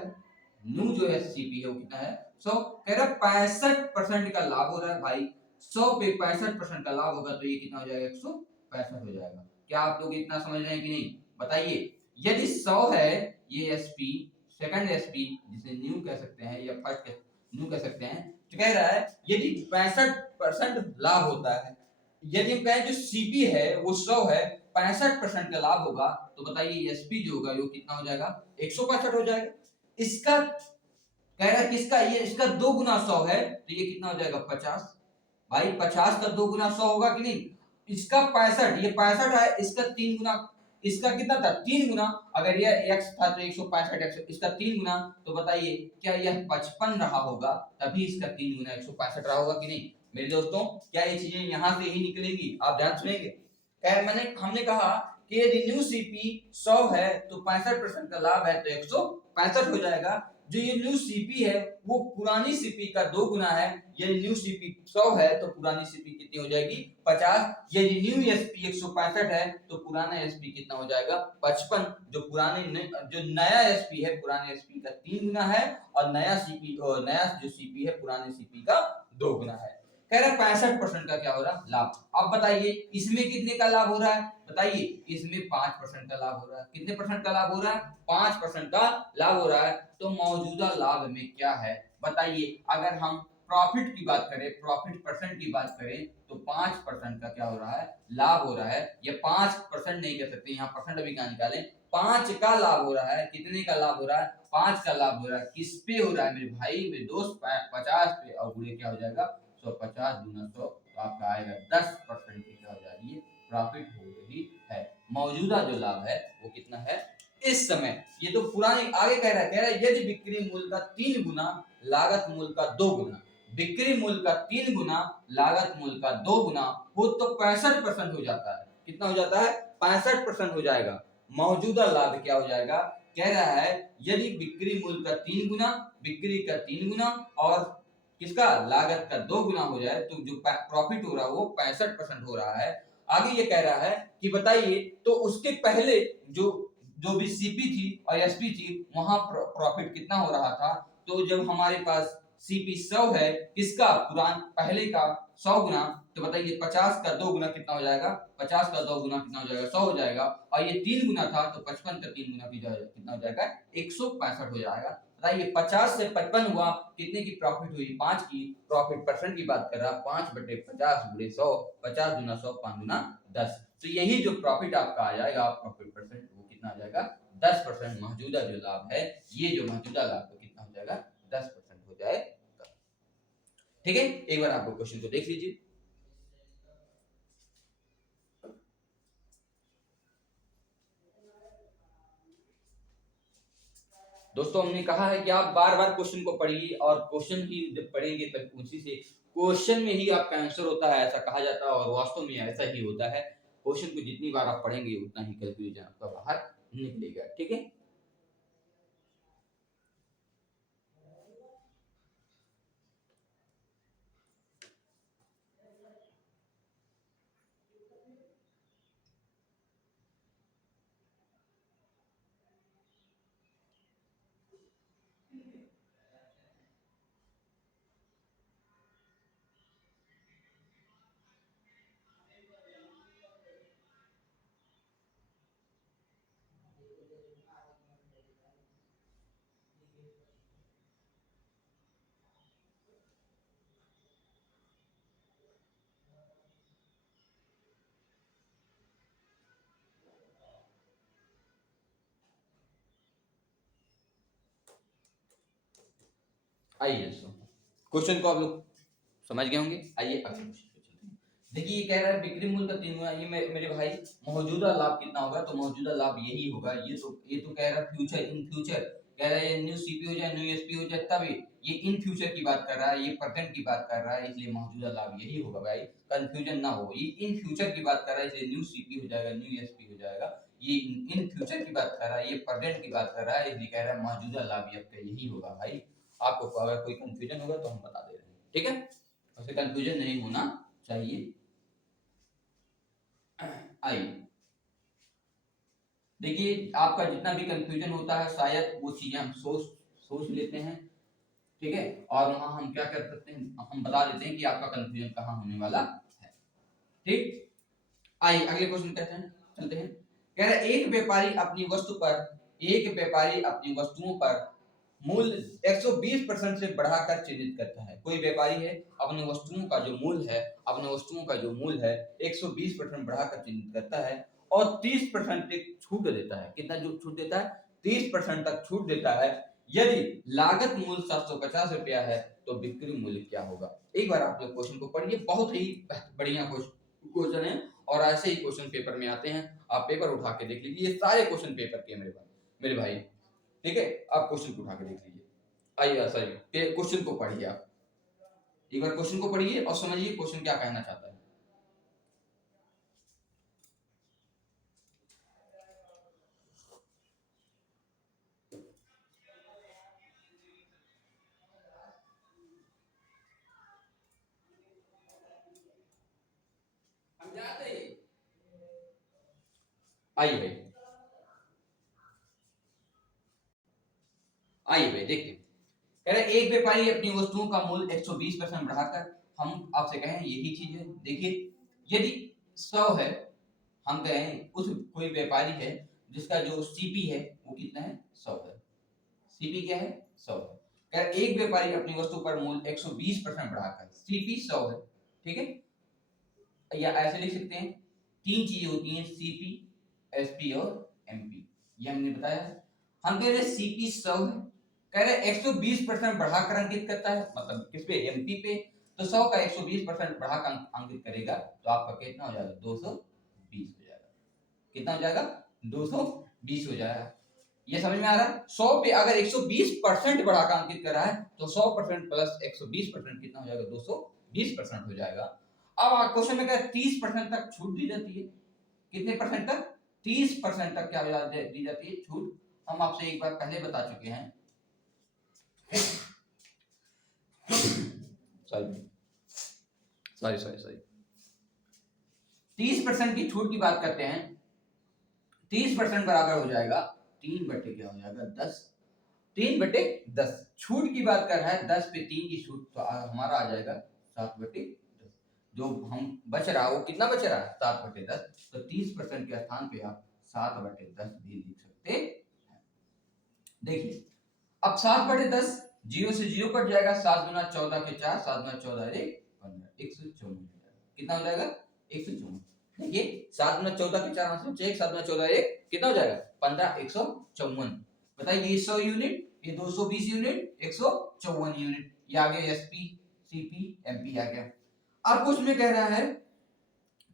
न्यू जो एससीपी है वो कितना है, 100। कह रहा है 65% का लाभ हो रहा है भाई, 100 पे 65% का लाभ होगा तो ये कितना हो जाएगा, 165 हो जाएगा। क्या आप लोग इतना समझ रहे हैं कि नहीं, बताइए। यदि 100 है ये एसपी, सेकंड एसपी जिसे न्यू कह सकते हैं या फर्स्ट न्यू कह सकते हैं, तो कह रहा है यदि 65% लाभ होता है, यदि हम कहें जो सीपी है वो 100 है, 65% का लाभ होगा, तो बताइए एसपी जो होगा वो कितना हो जाएगा, 165 हो जाएगा। इसका कह रहा है किसका, ये इसका 2 गुना 100 है, तो ये कितना हो जाएगा, 50। भाई 50 का 2 गुना 100 होगा कि नहीं। इसका 65, ये 65 है, इसका 3 गुना, इसका कितना था, 3 गुना। अगर ये x था तो 165, इसका 3 गुना, तो बताइए क्या यह 55 रहा होगा, तभी इसका 3 गुना 165 रहा होगा कि नहीं। मेरे दोस्तों क्या ये चीजें यहां से ही निकलेगी, आप ध्यान सुनेंगे। हमने कहा कि यदि न्यू सीपी 100 है तो 65% का लाभ है तो 165 हो जाएगा। जो ये न्यू सीपी है वो पुरानी सीपी का 2 गुना है। यदि न्यू सीपी 100 है तो पुरानी सीपी कितनी हो जाएगी, 50। यदि न्यू एसपी 165 है तो पुराना एसपी कितना हो जाएगा, 55। जो नया एसपी है पुराने एसपी का 3 गुना है, और नया जो सीपी है पुराने सीपी का 2 गुना है। कह रहा है 65% का क्या हो रहा है, लाभ। अब बताइए इसमें कितने का लाभ हो रहा है, बताइए। इसमें 5% का लाभ हो रहा है। कितने परसेंट का लाभ हो रहा है, 5% का लाभ हो रहा है। तो मौजूदा लाभ में क्या है, बताइए। अगर हम प्रॉफिट की बात करें, प्रॉफिट परसेंट की बात करें, तो 5% का क्या हो रहा है, लाभ हो रहा है। ये 5% नहीं कह सकते, यहाँ परसेंट अभी क्या निकालें, 5 का लाभ हो रहा है। कितने का लाभ हो रहा है, 5 का लाभ हो रहा है। किस पे हो रहा है मेरे भाई, मेरे दोस्त, 50 पे, और बुरे क्या हो जाएगा, 150 गुना 100, तो आपका आएगा 10% की क्या हो जा रही है, प्रॉफिट हो रही है। मौजूदा जो लाभ है वो कितना है इस समय। ये तो पुराने, आगे कह रहा है यदि बिक्री मूल्य का 3 गुना, लागत मूल्य का 2 गुना, बिक्री मूल्य का 3 गुना, लागत मूल्य का 2 गुना हो तो 65% हो जाता है। कितना हो जाता है, 65% हो जाएगा। मौजूदा लाभ क्या हो जाएगा, कह रहा है यदि बिक्री मूल्य का 3 गुना, बिक्री का 3 गुना, और किसका, लागत का 2 गुना हो जाए, तो जो प्रॉफिट हो रहा है वो 65% हो रहा है। आगे ये कह रहा है कि बताइए तो उसके पहले जो भी सीपी थी और एसपी थी, वहां प्रॉफिट कितना हो रहा था। तो जब हमारे पास सीपी 100 है, किसका, पहले का 100 गुना, तो बताइए 50 का 2 गुना कितना हो जाएगा, 50 का 2 गुना कितना हो जाएगा, 100 हो जाएगा। और ये 3 गुना था तो 55 का 3 गुना कितना हो जाएगा, 165 हो जाएगा। बताइए 50 से 55 हुआ, कितने की प्रॉफिट हुई, 5 की। प्रॉफिट परसेंट की बात कर रहा, 5/50 गुणे 100, 50 गुना 100, 5 गुना 10। तो यही जो प्रॉफिट आपका आ जाएगा, प्रॉफिट परसेंट, वो कितना आ जाएगा, 10%। मौजूदा जो लाभ है, ये जो मौजूदा लाभ है कितना हो जाएगा, 10% हो जाएगा। ठीक है, एक बार आपको क्वेश्चन को देख लीजिए। दोस्तों हमने कहा है कि आप बार बार क्वेश्चन को पढ़िए, और क्वेश्चन ही जब पढ़ेंगे तब उसी से क्वेश्चन में ही आपका आंसर होता है, ऐसा कहा जाता है, और वास्तव में ऐसा ही होता है। क्वेश्चन को जितनी बार आप पढ़ेंगे उतना ही कंफ्यूजन आपका बाहर निकलेगा। ठीक है, आइए दोस्तों, क्वेश्चन को आप लोग समझ गए होंगे। आइए अगले क्वेश्चन पे चलते हैं। देखिए ये कह रहा है बिक्री मूल्य का 3 गुना, ये मेरे भाई मौजूदा लाभ कितना होगा, तो मौजूदा लाभ यही होगा। ये तो कह रहा है फ्यूचर, इन फ्यूचर कह रहा है, ये न्यू सीपी हो जाए, न्यू एसपी हो जाए, तब ये इन फ्यूचर की बात कर रहा है, ये प्रेजेंट की बात कर रहा है, इसलिए मौजूदा लाभ यही होगा भाई, कंफ्यूजन ना हो। ये इन फ्यूचर की बात कर रहा है, इसलिए न्यू सीपी हो जाएगा, न्यू एसपी हो जाएगा। ये इन फ्यूचर की बात कर रहा है, ये प्रेजेंट की बात कर रहा है, इसलिए कह रहा है मौजूदा लाभ आपका यही होगा भाई। आपको अगर कोई कंफ्यूजन होगा तो हम बता दे रहे हैं। ठीक है, उससे कंफ्यूजन नहीं होना चाहिए। आइए देखिए, आपका जितना भी कंफ्यूजन होता है शायद वो चीजें हम सोच सोच लेते हैं। ठीक है, और वहां हम क्या कर सकते हैं, हम बता देते हैं कि आपका कंफ्यूजन कहाँ होने वाला है। ठीक, आइए अगले क्वेश्चन कहते हैं, चलते हैं। कह रहे एक व्यापारी अपनी वस्तुओं पर मूल्य 120% से बढ़ाकर चिन्हित करता है। कोई व्यापारी है, अपनी वस्तुओं का जो मूल्य है, अपने वस्तुओं का जो मूल्य है 120% बढ़ाकर चिन्हित करता है, और 30% तक छूट देता है। कितना जो छूट देता है, 30% तक छूट देता है। यदि लागत मूल्य 750 रुपया है तो बिक्री मूल्य क्या होगा। एक बार आप लोग क्वेश्चन को पढ़िए, बहुत ही बढ़िया क्वेश्चन है, और ऐसे ही क्वेश्चन पेपर में आते हैं। आप पेपर उठा के देख लीजिए, ये सारे क्वेश्चन पेपर के मेरे भाई। ठीक है, आप क्वेश्चन को उठा के देख लीजिए। आइए सॉरी, क्वेश्चन को पढ़िए, आप एक बार क्वेश्चन को पढ़िए और समझिए क्वेश्चन क्या कहना चाहता है। हम जाते हैं, आइए भाई, आइए भाई देखते हैं। कह रहे एक व्यापारी अपनी वस्तुओं का मूल्य 120% बढ़ाकर, हम आपसे कहें यही चीज है। देखिए यदि 100 है, हम कहें उस कोई व्यापारी है जिसका जो सीपी है वो कितना है, 100 है। सीपी क्या है, 100 है। कह रहे एक व्यापारी अपनी वस्तु पर मूल्य 120% बढ़ाकर, सीपी 100 है। ठीक है, या ऐसे लिख सकते हैं, तीन चीजें होती हैं, सीपी, एसपी और एमपी, ये हमने बताया है। हम कह रहे सीपी 100 है, कह रहे 120% बढ़ाकर अंकित करता है, मतलब किस पे, एमपी पे। तो 100 का 120% बढ़ाकर अंकित करेगा तो आपका कितना हो जाएगा, 220 हो जाएगा। कितना हो जाएगा, 220 हो जाएगा। ये समझ में आ रहा है। 100 पे अगर 120% बढ़ाकर अंकित कर रहा है तो 100% प्लस 120% कितना हो जाएगा, 220% हो जाएगा। अब क्वेश्चन में क्या 30% तक छूट दी जाती है। कितने परसेंट तक, 30% तक क्या दी जाती है छूट। हम आपसे एक बार पहले बता चुके हैं। सॉरी सॉरी सॉरी सॉरी 30% की छूट की बात करते हैं। 30% बराबर हो जाएगा 3 बटे क्या हो जाएगा, 10। 3/10 छूट की बात कर रहा है, 10 पे 3 की छूट, तो हमारा आ जाएगा 7/10। जो हम बच रहा वो कितना बच रहा है 7/10, तो 30% के स्थान पे आप 7/10 भी लिख सकते हैं। देखिए अब 7/10 जीरो से जीरो कट जाएगा, 7 × 14 के 4, 7 × 14 = 15, 154 कितना हो जाएगा 154। देखिए 7 × 14 के 4 मतलब 1, 7 × 14 1 कितना हो जाएगा 15, 154। बताइए ये 100 यूनिट, ये 220 यूनिट, 154 यूनिट, ये आ गया एसपी सीपी एमपी आ गया। अब कुछ में कह रहा है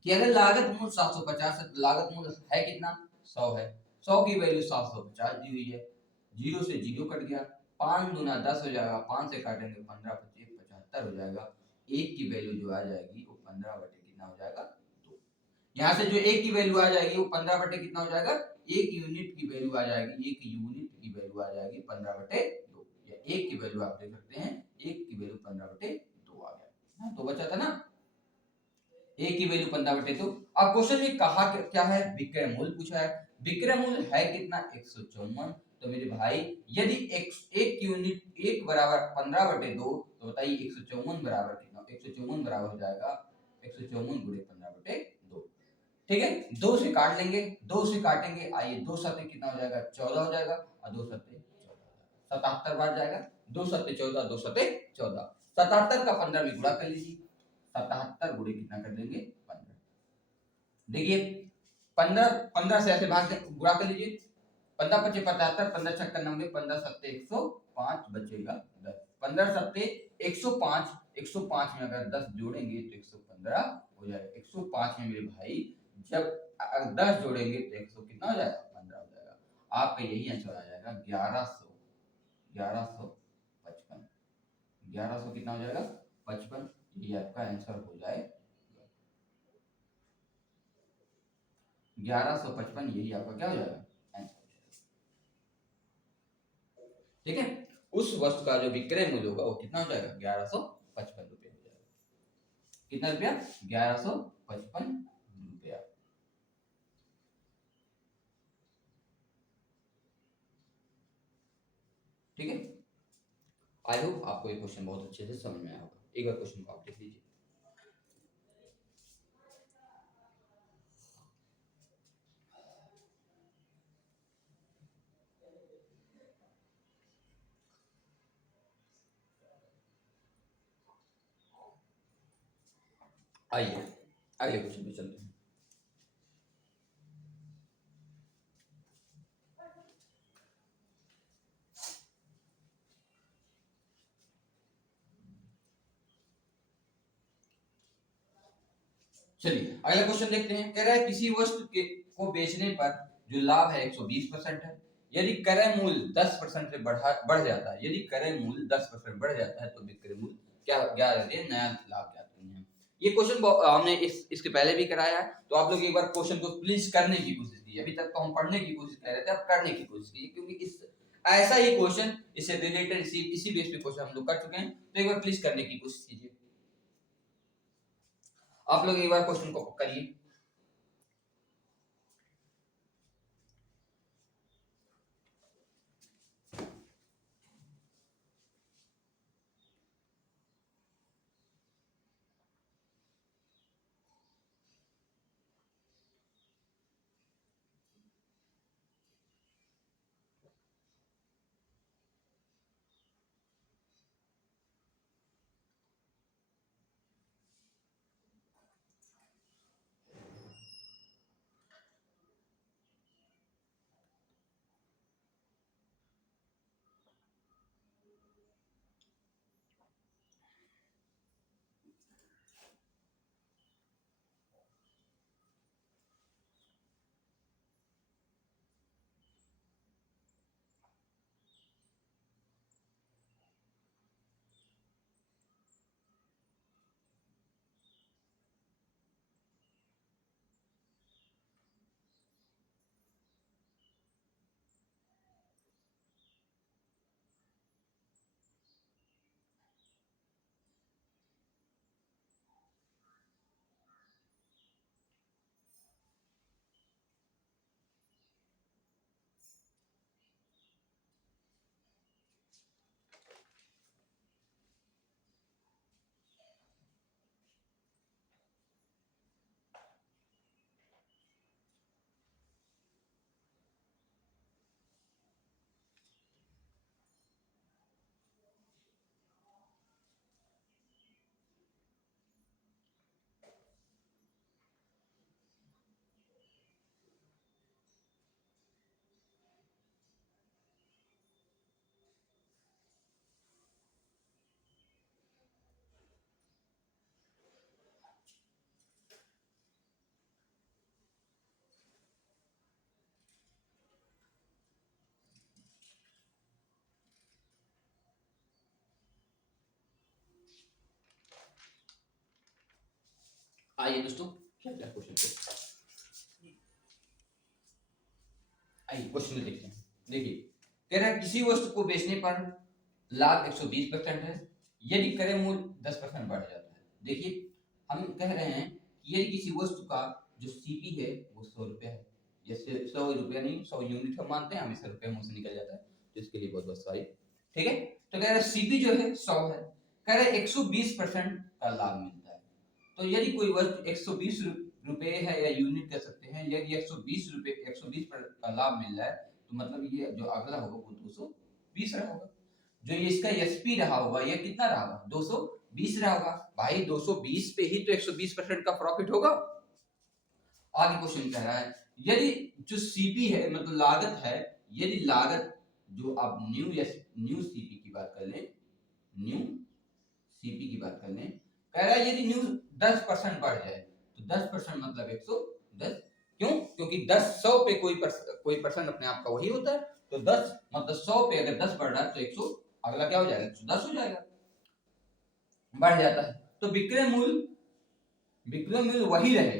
कि अगर लागत मूल्य 750 है तो लागत मूल्य है कितना 100 है, 100 की वैल्यू 750 दी हुई है, जीरो से जीरो कट गया, 5 × 10 हो जाएगा, 5 से काटेंगे 15 25 75 हो जाएगा, एक की वैल्यू जो आ जाएगी वो 15 बटे कितना हो जाएगा 2। यहाँ से जो एक की वैल्यू आ जाएगी वो 15 बटे कितना हो जाएगा, एक यूनिट की वैल्यू आ जाएगी, एक यूनिट की वैल्यू आ जाएगी 15/2, या एक की वैल्यू आप देख सकते हैं, एक की वैल्यू 15/2 आ गया, तो बचा था ना एक की वैल्यू 15/2। अब क्वेश्चन में कहा क्या है, विक्रय मूल्य पूछा है, विक्रय मूल्य है कितना 154। तो मेरे भाई यदि एक यूनिट एक बराबर 15/2, तो बताइए 154 बराबर कितना, 154 बराबर हो जाएगा 154 × 15/2। ठीक है, दो से काट लेंगे, दो से काटेंगे, आइए 2 सत्ते कितना हो जाएगा 14 हो जाएगा, और 2 सत्ते 77 बार जाएगा, 2 सत्ते 14, 2 सत्ते 14, 77 का 15 में गुणा कर लीजिए, 77 गुणे कितना कर देंगे 15। देखिए 15 15 से ऐसे भाग गुणा कर लीजिए, 15 × 5 = 75, 15 × 6 = 90, 15 सत्ते 105 बचेगा 10, 15 सत्ते 105, 105 में अगर 10 जोड़ेंगे तो 115 हो जाएगा, 105 में मेरे भाई जब 10 जोड़ेंगे तो 100 कितना हो जाएगा 15 हो जाएगा, आपका यही आंसर आ जाएगा 1100, 1155, 1100 कितना हो जाएगा 55, ये आपका आंसर हो जाए 1155, यही आपका क्या हो जाएगा आंसर हो जाएगा। ठीक है, उस वस्तु का जो विक्रय मूल्य होगा वो कितना हो जाएगा 1155 रुपये हो जाएगा, कितना रुपया 1155 रुपया। ठीक है, आई होप आपको ये क्वेश्चन बहुत अच्छे से समझ में आया होगा, एक बार क्वेश्चन को आप देख लीजिए। आइए अगले क्वेश्चन पे चलते हैं। चलिए अगला क्वेश्चन देखते हैं, कह रहा है किसी वस्तु के को बेचने पर जो लाभ है 120% है, यदि क्रय मूल्य 10% से बढ़ जाता है, यदि क्रय मूल्य 10% बढ़ जाता है तो विक्रय मूल्य क्या क्या रहती है, नया लाभ क्या करते हैं। ये क्वेश्चन हमने इसके पहले भी कराया है, तो आप लोग एक बार क्वेश्चन को प्लीज करने की कोशिश कीजिए, अभी तक तो हम पढ़ने की कोशिश कर रहे थे, अब करने की कोशिश कीजिए, क्योंकि इस ऐसा ही क्वेश्चन इससे रिलेटेड इसी बेस पे क्वेश्चन हम लोग कर चुके हैं, तो एक बार प्लीज करने की कोशिश कीजिए, आप लोग एक बार क्वेश्चन को करिए। आइए दोस्तों, क्या क्या क्वेश्चन पे, आइए क्वेश्चन देखते हैं। देखिए, कह रहा है किसी वस्तु को बेचने पर लाभ 120% है यदि क्रय मूल्य 10% बढ़ जाता है। देखिए, हम कह रहे हैं कि यदि किसी वस्तु का जो सीपी है वो 100 रुपया है, जैसे 100 रुपया नहीं, 100 यूनिट हम मानते हैं, हमेशा रुपया मुंह से निकल जाता है, तो इसके लिए बहुत बहुत सॉरी। ठीक है, तो कह रहा है सीपी जो है 100 है, कह रहा है 120% का लाभ मिलता है। तो यदि कोई वस्तु 120 रुपए है, या यूनिट कह सकते हैं, यदि 120 रुपए 120 का लाभ मिल रहा है, तो मतलब ये जो अगला होगा वो 220 रहा होगा। जो ये इसका एसपी रहा होगा ये कितना रहा होगा, 220 रहा होगा। भाई 220 पे ही तो 120% का प्रॉफिट होगा। आगे क्वेश्चन कह रहा है यदि जो सीपी है मतलब लागत है, यदि लागत जो आप न्यू सीपी की बात कर लें, न्यू सीपी की बात कर लें, कह रहा है यदि न्यू 10% बढ़ जाए, तो 10% मतलब 110। क्यों? क्योंकि 10 100 पे कोई परसेंट अपने आप का वही होता है, तो 10 मतलब 100 पे अगर 10 बढ़ रहा है तो 100 अगला क्या हो जाएगा, 110 हो जाएगा, बढ़ जाता है। तो विक्रय मूल्य वही रहे,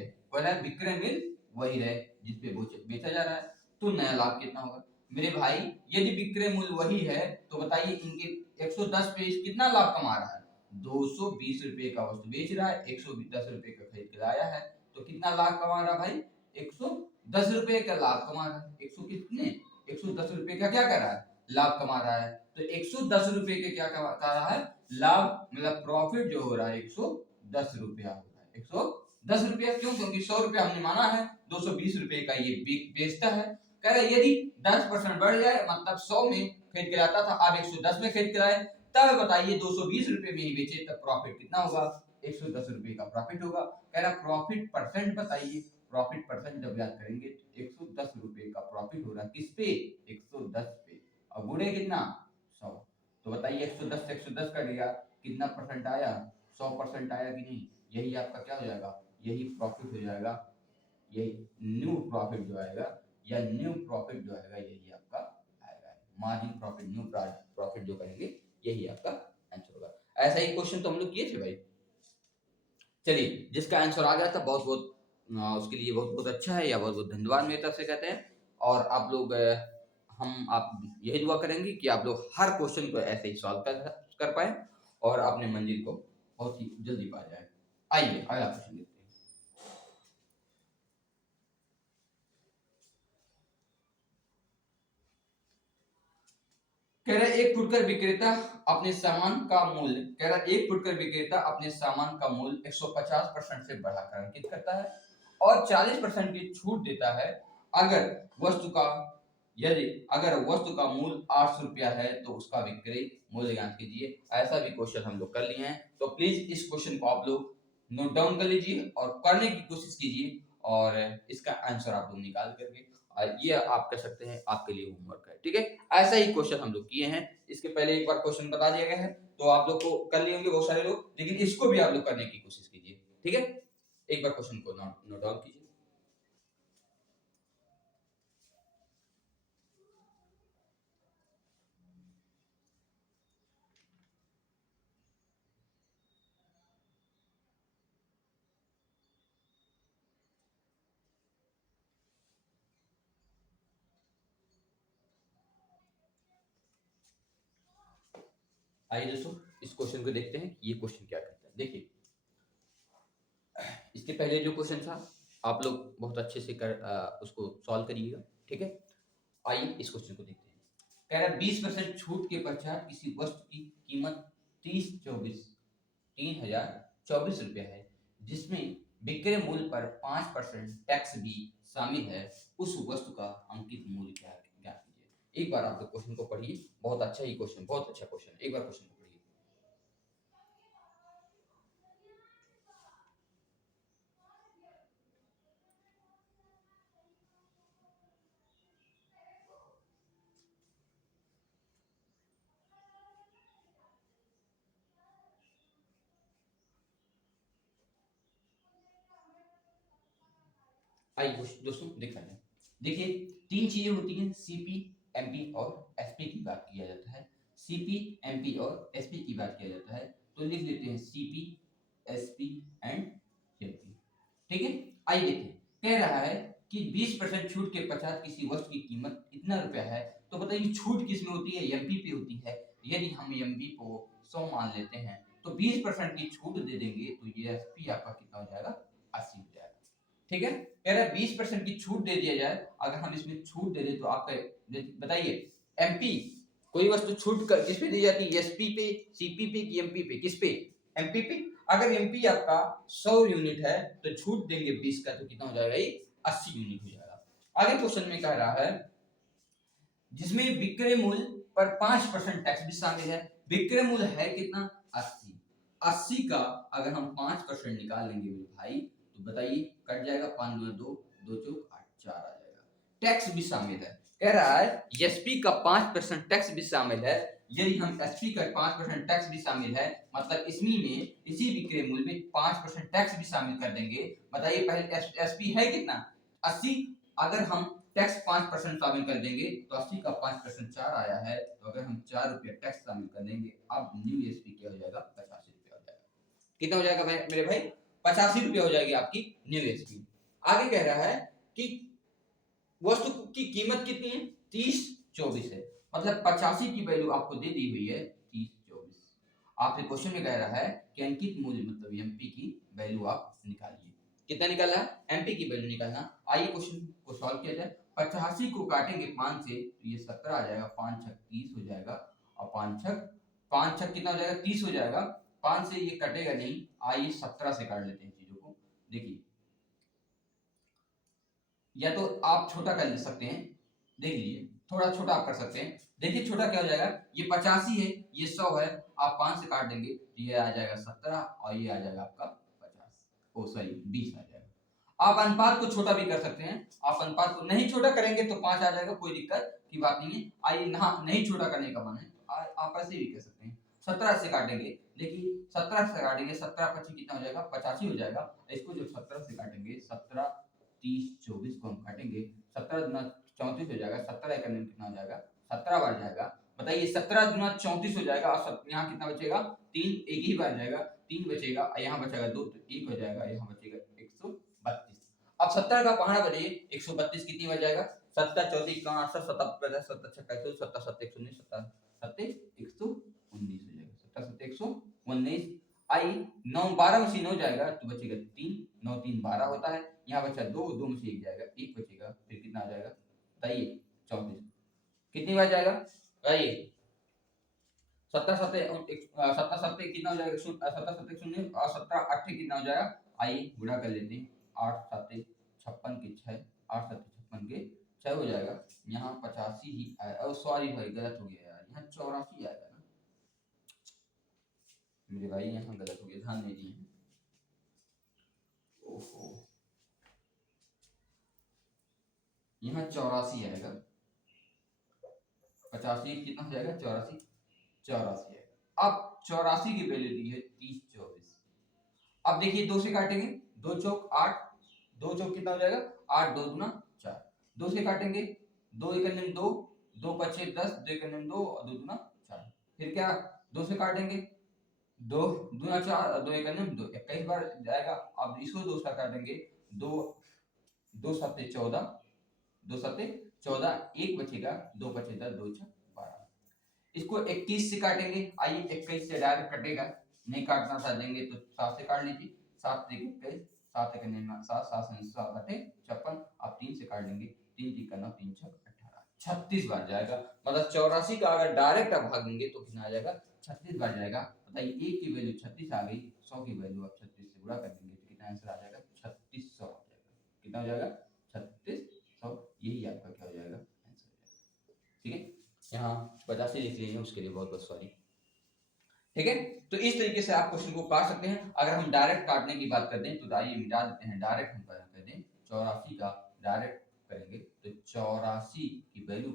विक्रय मूल्य वही रहे जिसपे बेचा जा रहा है, तो नया लाभ कितना होगा मेरे भाई। यदि विक्रय मूल्य वही है तो बताइए इनके 110 पे कितना लाभ कमा रहा है, 220 रुपए का वस्तु बेच रहा है, 110 रुपए का खरीद कर आया है, तो कितना लाभ कमा रहा है भाई, 110 रुपए का लाभ कमा रहा है। 100 कितने 110 रुपए का क्या कर रहा है, लाभ कमा रहा है। तो 110 रुपए के क्या कमा रहा है, लाभ मतलब प्रॉफिट जो हो रहा है 110 रुपया हो रहा है, 110 रुपया। क्यों? क्योंकि 100 रुपया हमने माना है, 220 रुपए का ये बेचता है। कह रहे यदि 10% बढ़ जाए मतलब 100 में खरीद के लाता था, अब 110 में खरीद के लाए, तब बताइए 220 रुपए में ही बेचे, तब प्रॉफिट कितना होगा, 110 रुपए का प्रॉफिट होगा। कह रहा प्रॉफिट परसेंट बताइए, प्रॉफिट परसेंट जब याद करेंगे तो 110 रुपए का प्रॉफिट हो रहा है किस पे, 110 पे, और गुणे कितना 100। तो बताइए 110 से 110 का दिया, कितना परसेंट आया, 100% आया कि नहीं। यही आपका क्या हो जाएगा, यही प्रॉफिट हो जाएगा, यही न्यू प्रॉफिट जो आएगा, या न्यू प्रॉफिट जो आएगा यही आपका आएगा। मार्जिन प्रॉफिट, न्यू प्रॉफिट जो करेंगे यही आपका आंसर होगा। ऐसा ही क्वेश्चन तो हम लोग किए थे भाई। चलिए, जिसका आंसर आ गया था बहुत बहुत उसके लिए बहुत बहुत अच्छा है, या बहुत बहुत धन्यवाद मेरी तरफ से कहते हैं। और आप लोग हम आप यही दुआ करेंगे कि आप लोग हर क्वेश्चन को ऐसे ही सॉल्व कर पाए और अपने मंजिल को बहुत ही जल्दी पा जाए। आइए अगला क्वेश्चन देखते हैं। कह रहा है एक फुटकर विक्रेता अपने सामान का मूल्य, कह रहा है एक फुटकर विक्रेता अपने सामान का मूल्य 150% से बढ़ाकर अंकित करता है और 40% की छूट देता है अगर वस्तु का यदि अगर वस्तु का मूल्य 800 रुपया है तो उसका विक्रय मूल्य ज्ञात कीजिए। ऐसा भी क्वेश्चन हम लोग कर लिए हैं, तो प्लीज इस क्वेश्चन को आप लोग नोट डाउन कर लीजिए और करने की कोशिश कीजिए, और इसका आंसर आप लोग निकाल करके ये आप कर सकते हैं, आपके लिए होमवर्क है। ठीक है, ऐसा ही क्वेश्चन हम लोग किए हैं, इसके पहले एक बार क्वेश्चन बता दिया गया है, तो आप लोग को कर लिए होंगे बहुत सारे लोग, लेकिन इसको भी आप लोग करने की कोशिश कीजिए। ठीक है, एक बार क्वेश्चन को नोट डाउन कीजिए। आइए दोस्तों, इस क्वेश्चन को देखते हैं ये क्वेश्चन क्या कहता है। देखिए, इसके पहले जो क्वेश्चन था आप लोग बहुत अच्छे से उसको सॉल्व करिएगा। ठीक है, आइए इस क्वेश्चन को देखते हैं। कह रहा है 20% छूट के पश्चात किसी वस्तु की कीमत 3024 रुपया है, जिसमें विक्रय मूल्य पर 5% टैक्स भी शामिल है, उस वस्तु का अंकित मूल्य क्या क्या कीजिए। एक बार आप लोग क्वेश्चन को पढ़िए, बहुत अच्छा ही क्वेश्चन, बहुत अच्छा क्वेश्चन, एक बार क्वेश्चन को पढ़िए। आइए दोस्तों देखा जाए। देखिए, तीन चीजें होती हैं, सीपी, एमपी और एसपी की बात किया जाता है। सीपी, एमपी और एसपी की बात किया जाता है, तो लिख देते हैं सीपी, एसपी एंड एमपी। ठीक है, आइए देखें। कह रहा है कि 20% छूट के पश्चात किसी वस्तु की कीमत इतना रुपया है, तो बताइए छूट किस में होती है? एमपी पे होती है। यदि हम एमपी को 100 मान लेते हैं तो 20% की छूट दे देंगे तो ये एसपी आपका कितना हो जाएगा? 80 हो जाएगा। ठीक है, कह रहा है 20% की छूट दे दिया जाए। अगर हम इसमें छूट दे दें तो आपका बताइए एमपी, कोई वस्तु छूट कर किस पे दी जाती है? एसपी पे, सीपी पे कि एमपी पे? किस पे? एमपी पे। अगर एमपी आपका 100 यूनिट है तो छूट देंगे 20 का, तो कितना हो जाएगा? ये 80 यूनिट हो जाएगा। आगे क्वेश्चन में कह रहा है जिसमें विक्रय मूल्य पर 5% टैक्स भी शामिल है। विक्रय मूल्य है कितना? 80। 80 का अगर हम 5% निकाल लेंगे मेरे भाई, तो बताइए कट जाएगा 5 2 2 2 चौक 8 4 आ जाएगा। टैक्स भी शामिल है। कह रहा है एसपी का 5% टैक्स भी शामिल है। यदि हम एसपी का 5% टैक्स भी शामिल है, मतलब इसमें में इसी विक्रय मूल्य में 5% टैक्स भी शामिल कर देंगे। बताइए पहले एसपी है कितना? 80। अगर हम टैक्स 5% शामिल कर देंगे तो 80 का 5% 4 आया है, तो अगर हम 4 रुपये टैक्स शामिल कर देंगे, अब न्यू एसपी क्या हो जाएगा? 85 रुपया हो जाएगा। कितना हो जाएगा भाई मेरे भाई? 85 रुपया हो जाएगी आपकी न्यू एसपी। आगे कह रहा है कि वस्तु की कीमत कितनी है? 3024 है, मतलब 85 की वैल्यू आपको दे दी हुई है 3024। आपसे क्वेश्चन में कह रहा है कि अंकित मूल्य मतलब एमपी की वैल्यू आप निकालिए। कितना निकालना है? एमपी की वैल्यू निकालना। आइए क्वेश्चन को सॉल्व किया जाए। 85 को काटेंगे 5 से तो ये 17 आ जाएगा, 5 छक 30 हो जाएगा, और 5 छक कितना हो जाएगा? 30 हो जाएगा। 5 से ये कटेगा नहीं, आइए 17 से काट लेते हैं चीजों को। देखिए, या तो आप छोटा कर ले सकते हैं, देख लीजिए थोड़ा छोटा आप कर सकते हैं। देखिए छोटा क्या हो जाएगा? ये 85 है, ये 100 है, आप 5 से काट देंगे तो ये आ जाएगा 17 और ये आ जाएगा आपका 50, ओ सॉरी 20 आ जाएगा। आप अनुपात को छोटा भी कर सकते हैं। आप अनुपात को नहीं छोटा करेंगे तो 5 आ जाएगा, कोई दिक्कत की बात नहीं है। आइए नहीं छोटा करने का मन है तो आप ऐसे भी कर सकते हैं। 17 से काटेंगे, देखिए 17 से काटेंगे, 17 25 कितना हो जाएगा? 85 हो जाएगा। इसको जब 17 से काटेंगे, 17 30 24 को हम काटेंगे, 17 गुना 34 हो जाएगा, 17 एक कितना हो जाएगा? 17 बार जाएगा। बताइए 17 गुना 34 हो जाएगा, और यहाँ कितना बचेगा? 3 एक ही बार जाएगा, 3 बचेगा, यहाँ बचेगा 2 तो 1 हो जाएगा, यहाँ बचेगा 132। अब 17 का पहाड़ा बजाइए, 132 कितनी बच जाएगा? 17 34 का 8 7 50 7 26 17 7 119 17 7 119 हो जाएगा, 17 7 119। आई 9 12 में से 9 जाएगा तो बचेगा 3, 9 3 12 होता है। यहाँ बचा 2, 2 में से 1 जाएगा, 1 बचेगा, फिर कितना आ जाएगा? बताइए 34 कितनी बार जाएगा? बताइए 17 7 कितना हो जाएगा? 17 7 119 और 17 8 कितना हो जाएगा? आइए गुणा कर लेते हैं। 8 7 56 के 6, 8 7 56 के 6 हो जाएगा। यहाँ 85 ही आया, सॉरी भाई गलत हो गया यार, यहाँ 84 आएगा ना मेरे भाई, यहाँ गलत हो गया, ध्यान नहीं दिए। ओहो, यहाँ 84 आएगा। 85 कितना हो जाएगा? 84 84 है। अब 84 की वैल्यू दी है 30 24। अब देखिए 2 से काटेंगे, 2 चौक 8, 2 चौक कितना हो जाएगा? 8 2 दूना 4, 2 से काटेंगे, 2 एक 2, 2 पचे 10, 2 एक 2 और 2 दूना 4। फिर क्या? 2 से काटेंगे, 2 दूना 4, 2 एक 2, 21 बार जाएगा। अब इसको 2 से काटेंगे, 2 2 7 14, 2 7 14, 1 बचेगा, 2 पचे 10, 2 6 12। इसको 21 से काटेंगे, आइए 21 से डायरेक्ट कटेगा, नहीं काटना था देंगे तो 7 से काट लीजिए, 7 एक 21, 7 एक 7 7 7 बटे 56। आप 3 से काट लेंगे, 3 3 का 9 3 6 18, 36 बार जाएगा। मतलब 84 का अगर डायरेक्ट आप भागेंगे तो कितना आ जाएगा? 36 बार जाएगा। बताइए एक की वैल्यू 36 आ गई, 100 की वैल्यू आप 36 से गुणा कर देंगे तो कितना आंसर आ जाएगा? 3600 आ जाएगा। कितना हो जाएगा? 3600। यही आपका क्या हो जाएगा? आंसर हो जाएगा। ठीक है, यहाँ 85 लिख लिए हैं, उसके लिए बहुत बहुत सॉरी। ठीक है, तो इस तरीके से आप क्वेश्चन को काट सकते हैं। अगर हम डायरेक्ट काटने की बात करते हैं तो आइए मिटा देते हैं, डायरेक्ट हम कर दें 84 का डायरेक्ट करेंगे तो 84 की वैल्यू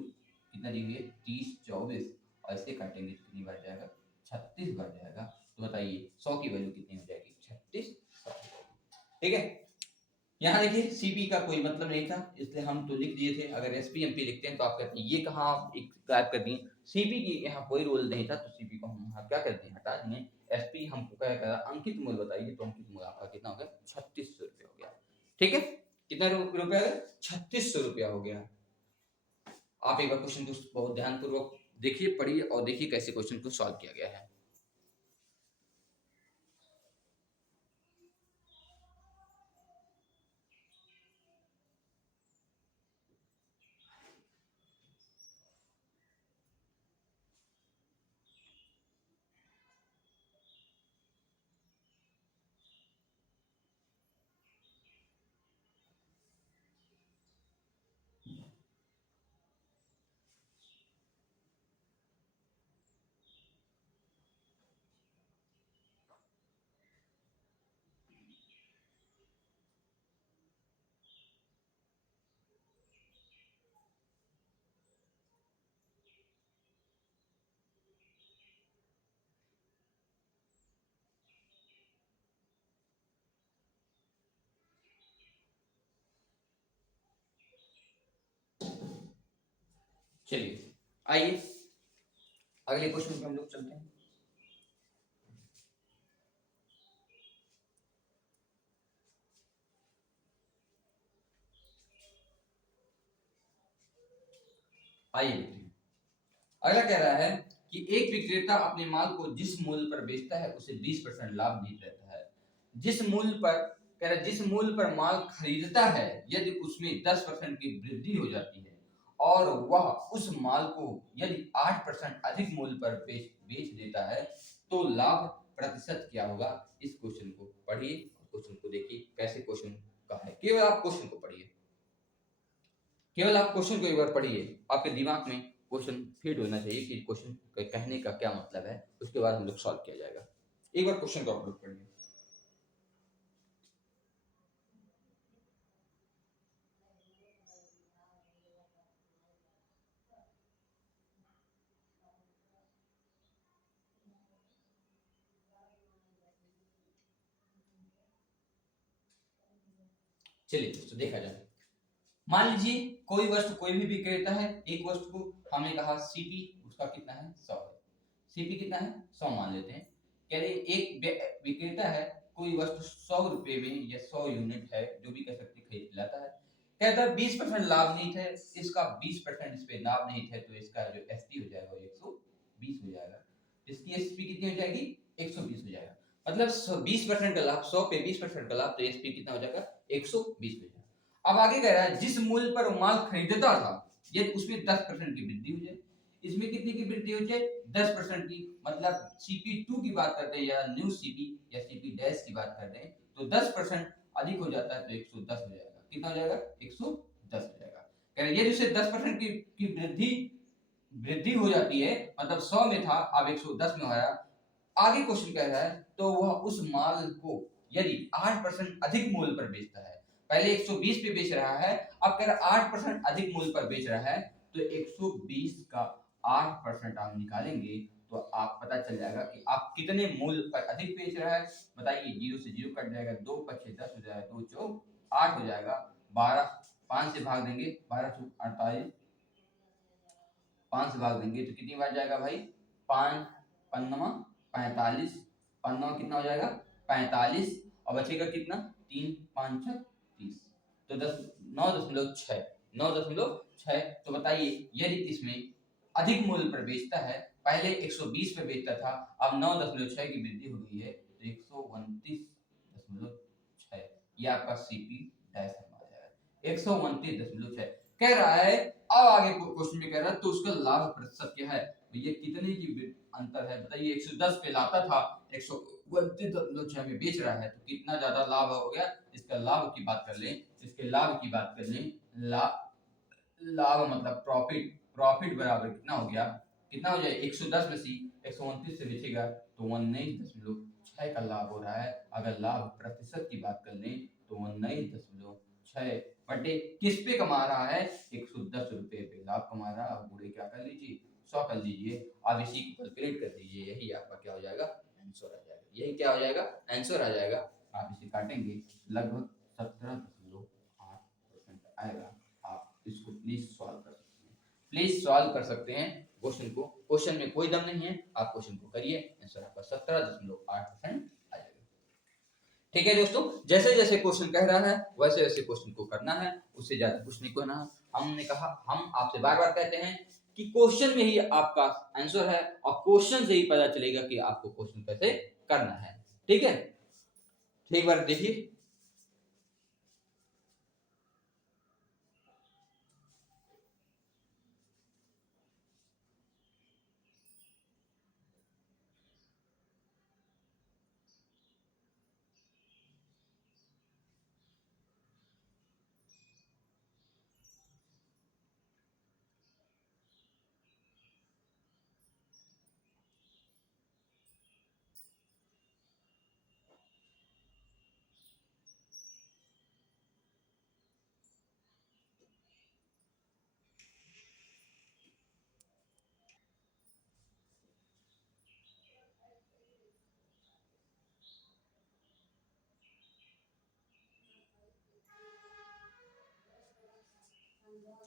कितना दी हुई है? 30 24, और इसे काटेंगे तो कितनी बार जाएगा? 36 बार जाएगा। तो बताइए 100 की वैल्यू कितनी हो जाएगी? 3600। ठीक है, यहाँ देखिए सीपी का कोई मतलब नहीं था, इसलिए हम तो लिख दिए थे। अगर एसपी एमपी लिखते हैं तो आप कहते हैं ये कहाँ आप एक गायब कर दिए। सीपी की यहाँ कोई रोल नहीं था, तो सीपी को हम यहाँ क्या करते हैं? हटा दिए। एसपी हमको क्या कहा? अंकित मूल्य बताइए, तो अंकित मूल्य आपका कितना हो गया? 3600 रुपये हो गया। ठीक है, कितना रुपया है? 3600 रुपया हो गया। आप एक बार क्वेश्चन को बहुत ध्यानपूर्वक देखिए, पढ़िए और देखिए कैसे क्वेश्चन को सॉल्व किया गया है। चलिए आइए अगले क्वेश्चन पे हम लोग चलते हैं। आइए देखते हैं। अगला कह रहा है कि एक विक्रेता अपने माल को जिस मूल्य पर बेचता है उसे 20% लाभ नहीं रहता है। जिस मूल्य पर कह रहा है, जिस मूल्य पर माल खरीदता है यदि उसमें 10% की वृद्धि हो जाती है और वह उस माल को यदि 8% अधिक मूल्य पर बेच देता है तो लाभ प्रतिशत क्या होगा। इस क्वेश्चन को पढ़िए, क्वेश्चन को देखिए कैसे क्वेश्चन का है। केवल आप क्वेश्चन को पढ़िए, केवल आप क्वेश्चन को एक बार पढ़िए, आपके दिमाग में क्वेश्चन फिट होना चाहिए कि क्वेश्चन कहने का क्या मतलब है, उसके बाद हम लोग सॉल्व किया जाएगा। एक बार क्वेश्चन को आप लोग पढ़िए। चलिए तो देखा जाए, मान लीजिए कोई वस्तु कोई भी विक्रेता है, एक वस्तु को हमने कहा सीपी उसका कितना है 100 है, सीपी कितना है 100 मान लेते हैं। कह रहे एक विक्रेता है, कोई वस्तु 100 रुपए में या 100 यूनिट है जो भी कह सकते खरीद लाता है, कहता है 20% लाभ नहीं थे, इसका 20% इस पे लाभ नहीं थे तो इसका जो एसपी हो जाएगा वो 120 हो जाएगा। इसकी एसपी कितनी हो जाएगी 120 हो जाएगा। मतलब 20% का लाभ, 100 पे 20% का लाभ, तो एसपी कितना हो जाएगा 120 हो जाएगा। अब आगे कह रहा है जिस मूल्य पर माल खरीदता था यदि उसमें 10% की वृद्धि हो जाए, इसमें कितनी की वृद्धि हो जाए 10% की, मतलब सीपी2 की बात करते हैं या न्यू सीपी या सीपी डैश की बात करते हैं तो 10% अधिक हो जाता है तो 110 हो जाएगा। कितना हो जाएगा 110 हो जाएगा। कह रहे यदि उसे 10% की वृद्धि वृद्धि हो जाती है, मतलब 100 में था अब 110 में हो रहा। आगे क्वेश्चन कह रहा है तो वह उस माल को यदि 8% अधिक मूल्य पर बेचता है, पहले 120 पे बेच रहा है, अब कह रहा 8% अधिक मूल्य पर बेच रहा है, तो 120 का 8% आप निकालेंगे तो आप पता चल जाएगा कि आप कितने मूल्य पर अधिक बेच रहा है। बताइए, जीरो से जीरो कट जाएगा, 2 पचे 10 हो जाएगा, 2 चौक 8 हो जाएगा, 12 5 से भाग देंगे, 12 चौक 48, 5 से भाग देंगे तो कितनी बार जाएगा भाई, 5 पन्नमा 45, पन्ना कितना हो जाएगा 45 और बचेगा कितना 3 5 30, तो 9.6 9.6। तो बताइए यदि इसमें अधिक मूल्य पर बेचता है, पहले 120 पे बेचता था, अब 9.6 की वृद्धि हो गई है तो 129.6, ये आपका सीपी डैश आ जाएगा 129.6। कह रहा है अब आगे क्वेश्चन में कह रहा है तो उसका लाभ प्रतिशत क्या है, तो ये कितने की अंतर है बताइए। 110 पे लाता था, 129.6 में बेच रहा है, तो कितना ज्यादा लाभ हो गया। इसका लाभ की बात कर लें, इसके लाभ की बात कर लें, लाभ मतलब प्रॉफिट, प्रॉफिट बराबर कितना हो गया, कितना हो जाए 110 में से 129 से बेचेगा तो 19.6 का लाभ हो रहा है। अगर लाभ प्रतिशत की बात कर लें तो 19.6 बटे किस पे कमा रहा है 110 रुपए पे लाभ कमा रहा है। अब पूरे क्या कर लीजिए 100 कर लीजिए, अब इसी को कैलकुलेट कर दीजिए, यही आपका क्या हो जाएगा आंसर आ जाएगा। यही क्या हो जाएगा आंसर आ जाएगा। आप इसे काटेंगे लगभग 17.8% आएगा। आप इसको प्लीज सॉल्व कर सकते हैं, प्लीज सॉल्व कर सकते हैं क्वेश्चन को, क्वेश्चन में कोई दम नहीं है, आप क्वेश्चन को करिए, आंसर आपका 17.8% आ जाएगा। ठीक है दोस्तों, जैसे जैसे क्वेश्चन कह रहा है वैसे वैसे क्वेश्चन को करना है, उससे ज्यादा कुछ नहीं करना है। हमने कहा, हम आपसे बार बार कहते हैं कि क्वेश्चन में ही आपका आंसर है, और क्वेश्चन से ही पता चलेगा कि आपको क्वेश्चन कैसे करना है। ठीक है, एक बार देखिए।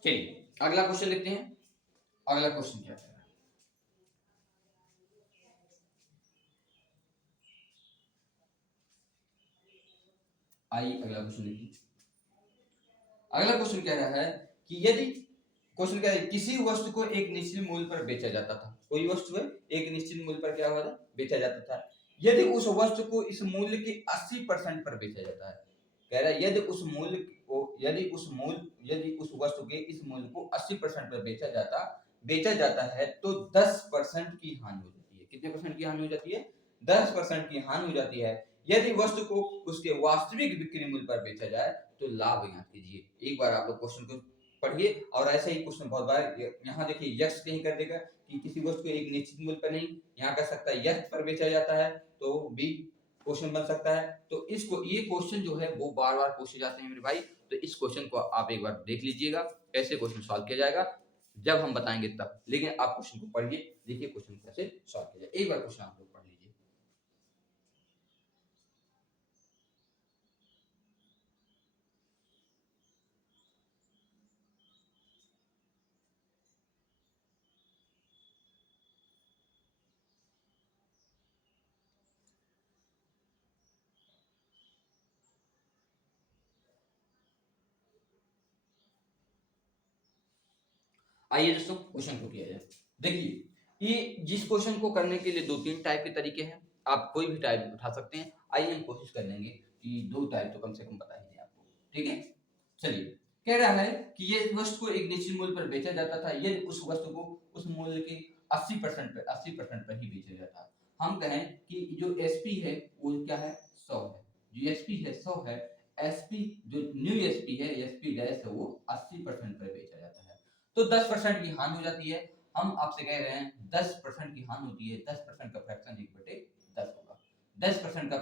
चलिए अगला क्वेश्चन देखते हैं। अगला क्वेश्चन क्या है? आइए अगला क्वेश्चन देखिए। अगला क्वेश्चन कह रहा है कि यदि, क्वेश्चन क्या है, किसी वस्तु को एक निश्चित मूल्य पर बेचा जाता था, कोई वस्तु है एक निश्चित मूल्य पर क्या हुआ था, बेचा जाता था। यदि उस वस्तु को इस मूल्य के 80% पर बेचा जाता है, कह रहा है यदि उस मूल्य को, यदि उस वस्तु के इस मूल्य को 80% पर बेचा जाता है तो 10% की हानि हो जाती है। कितने परसेंट की हानि हो जाती है? 10% की हानि हो जाती है। यदि वस्तु को उसके वास्तविक बिक्री मूल्य पर बेचा जाए तो लाभ ज्ञात कीजिए। एक बार आप लोग क्वेश्चन को पढ़िए, और ऐसा ही क्वेश्चन बहुत बार यहाँ देखिए यक्स कहीं कर देगा कि किसी वस्तु को एक निश्चित मूल्य पर नहीं, यहाँ कर सकता है यक्स पर बेचा जाता है, तो बी क्वेश्चन बन सकता है। तो इसको, ये क्वेश्चन जो है वो बार बार पूछे जाते हैं मेरे भाई, तो इस क्वेश्चन को आप एक बार देख लीजिएगा कैसे क्वेश्चन सॉल्व किया जाएगा, जब हम बताएंगे तब। लेकिन आप क्वेश्चन को पढ़िए, देखिए क्वेश्चन कैसे सॉल्व किया जाए। एक बार क्वेश्चन आप लोग पढ़ लीजिए। आइए दोस्तों क्वेश्चन को किया जाए। देखिए, ये जिस क्वेश्चन को करने के लिए दो तीन टाइप के तरीके हैं, आप कोई भी टाइप उठा सकते हैं। आइए हम कोशिश कर लेंगे कि दो टाइप तो कम से कम बता ही दें आपको। ठीक है, चलिए। कह रहा है कि ये वस्तु को एक निश्चित मूल्य पर बेचा जाता था, यदि उस वस्तु को उस मूल्य के 80% पर ही बेचा जाता है। हम कहें कि जो एसपी है वो क्या है, 100 है। जो एसपी है 100 है। एसपी जो न्यू एसपी है, एसपी डैश है, वो 80% पर बेचा जाता है। तो 10% की हानि हो जाती है। हम आपसे कह रहे हैं 10% की हानि होती है, 10% का फ्रैक्शन 1/10 होगा। 10% का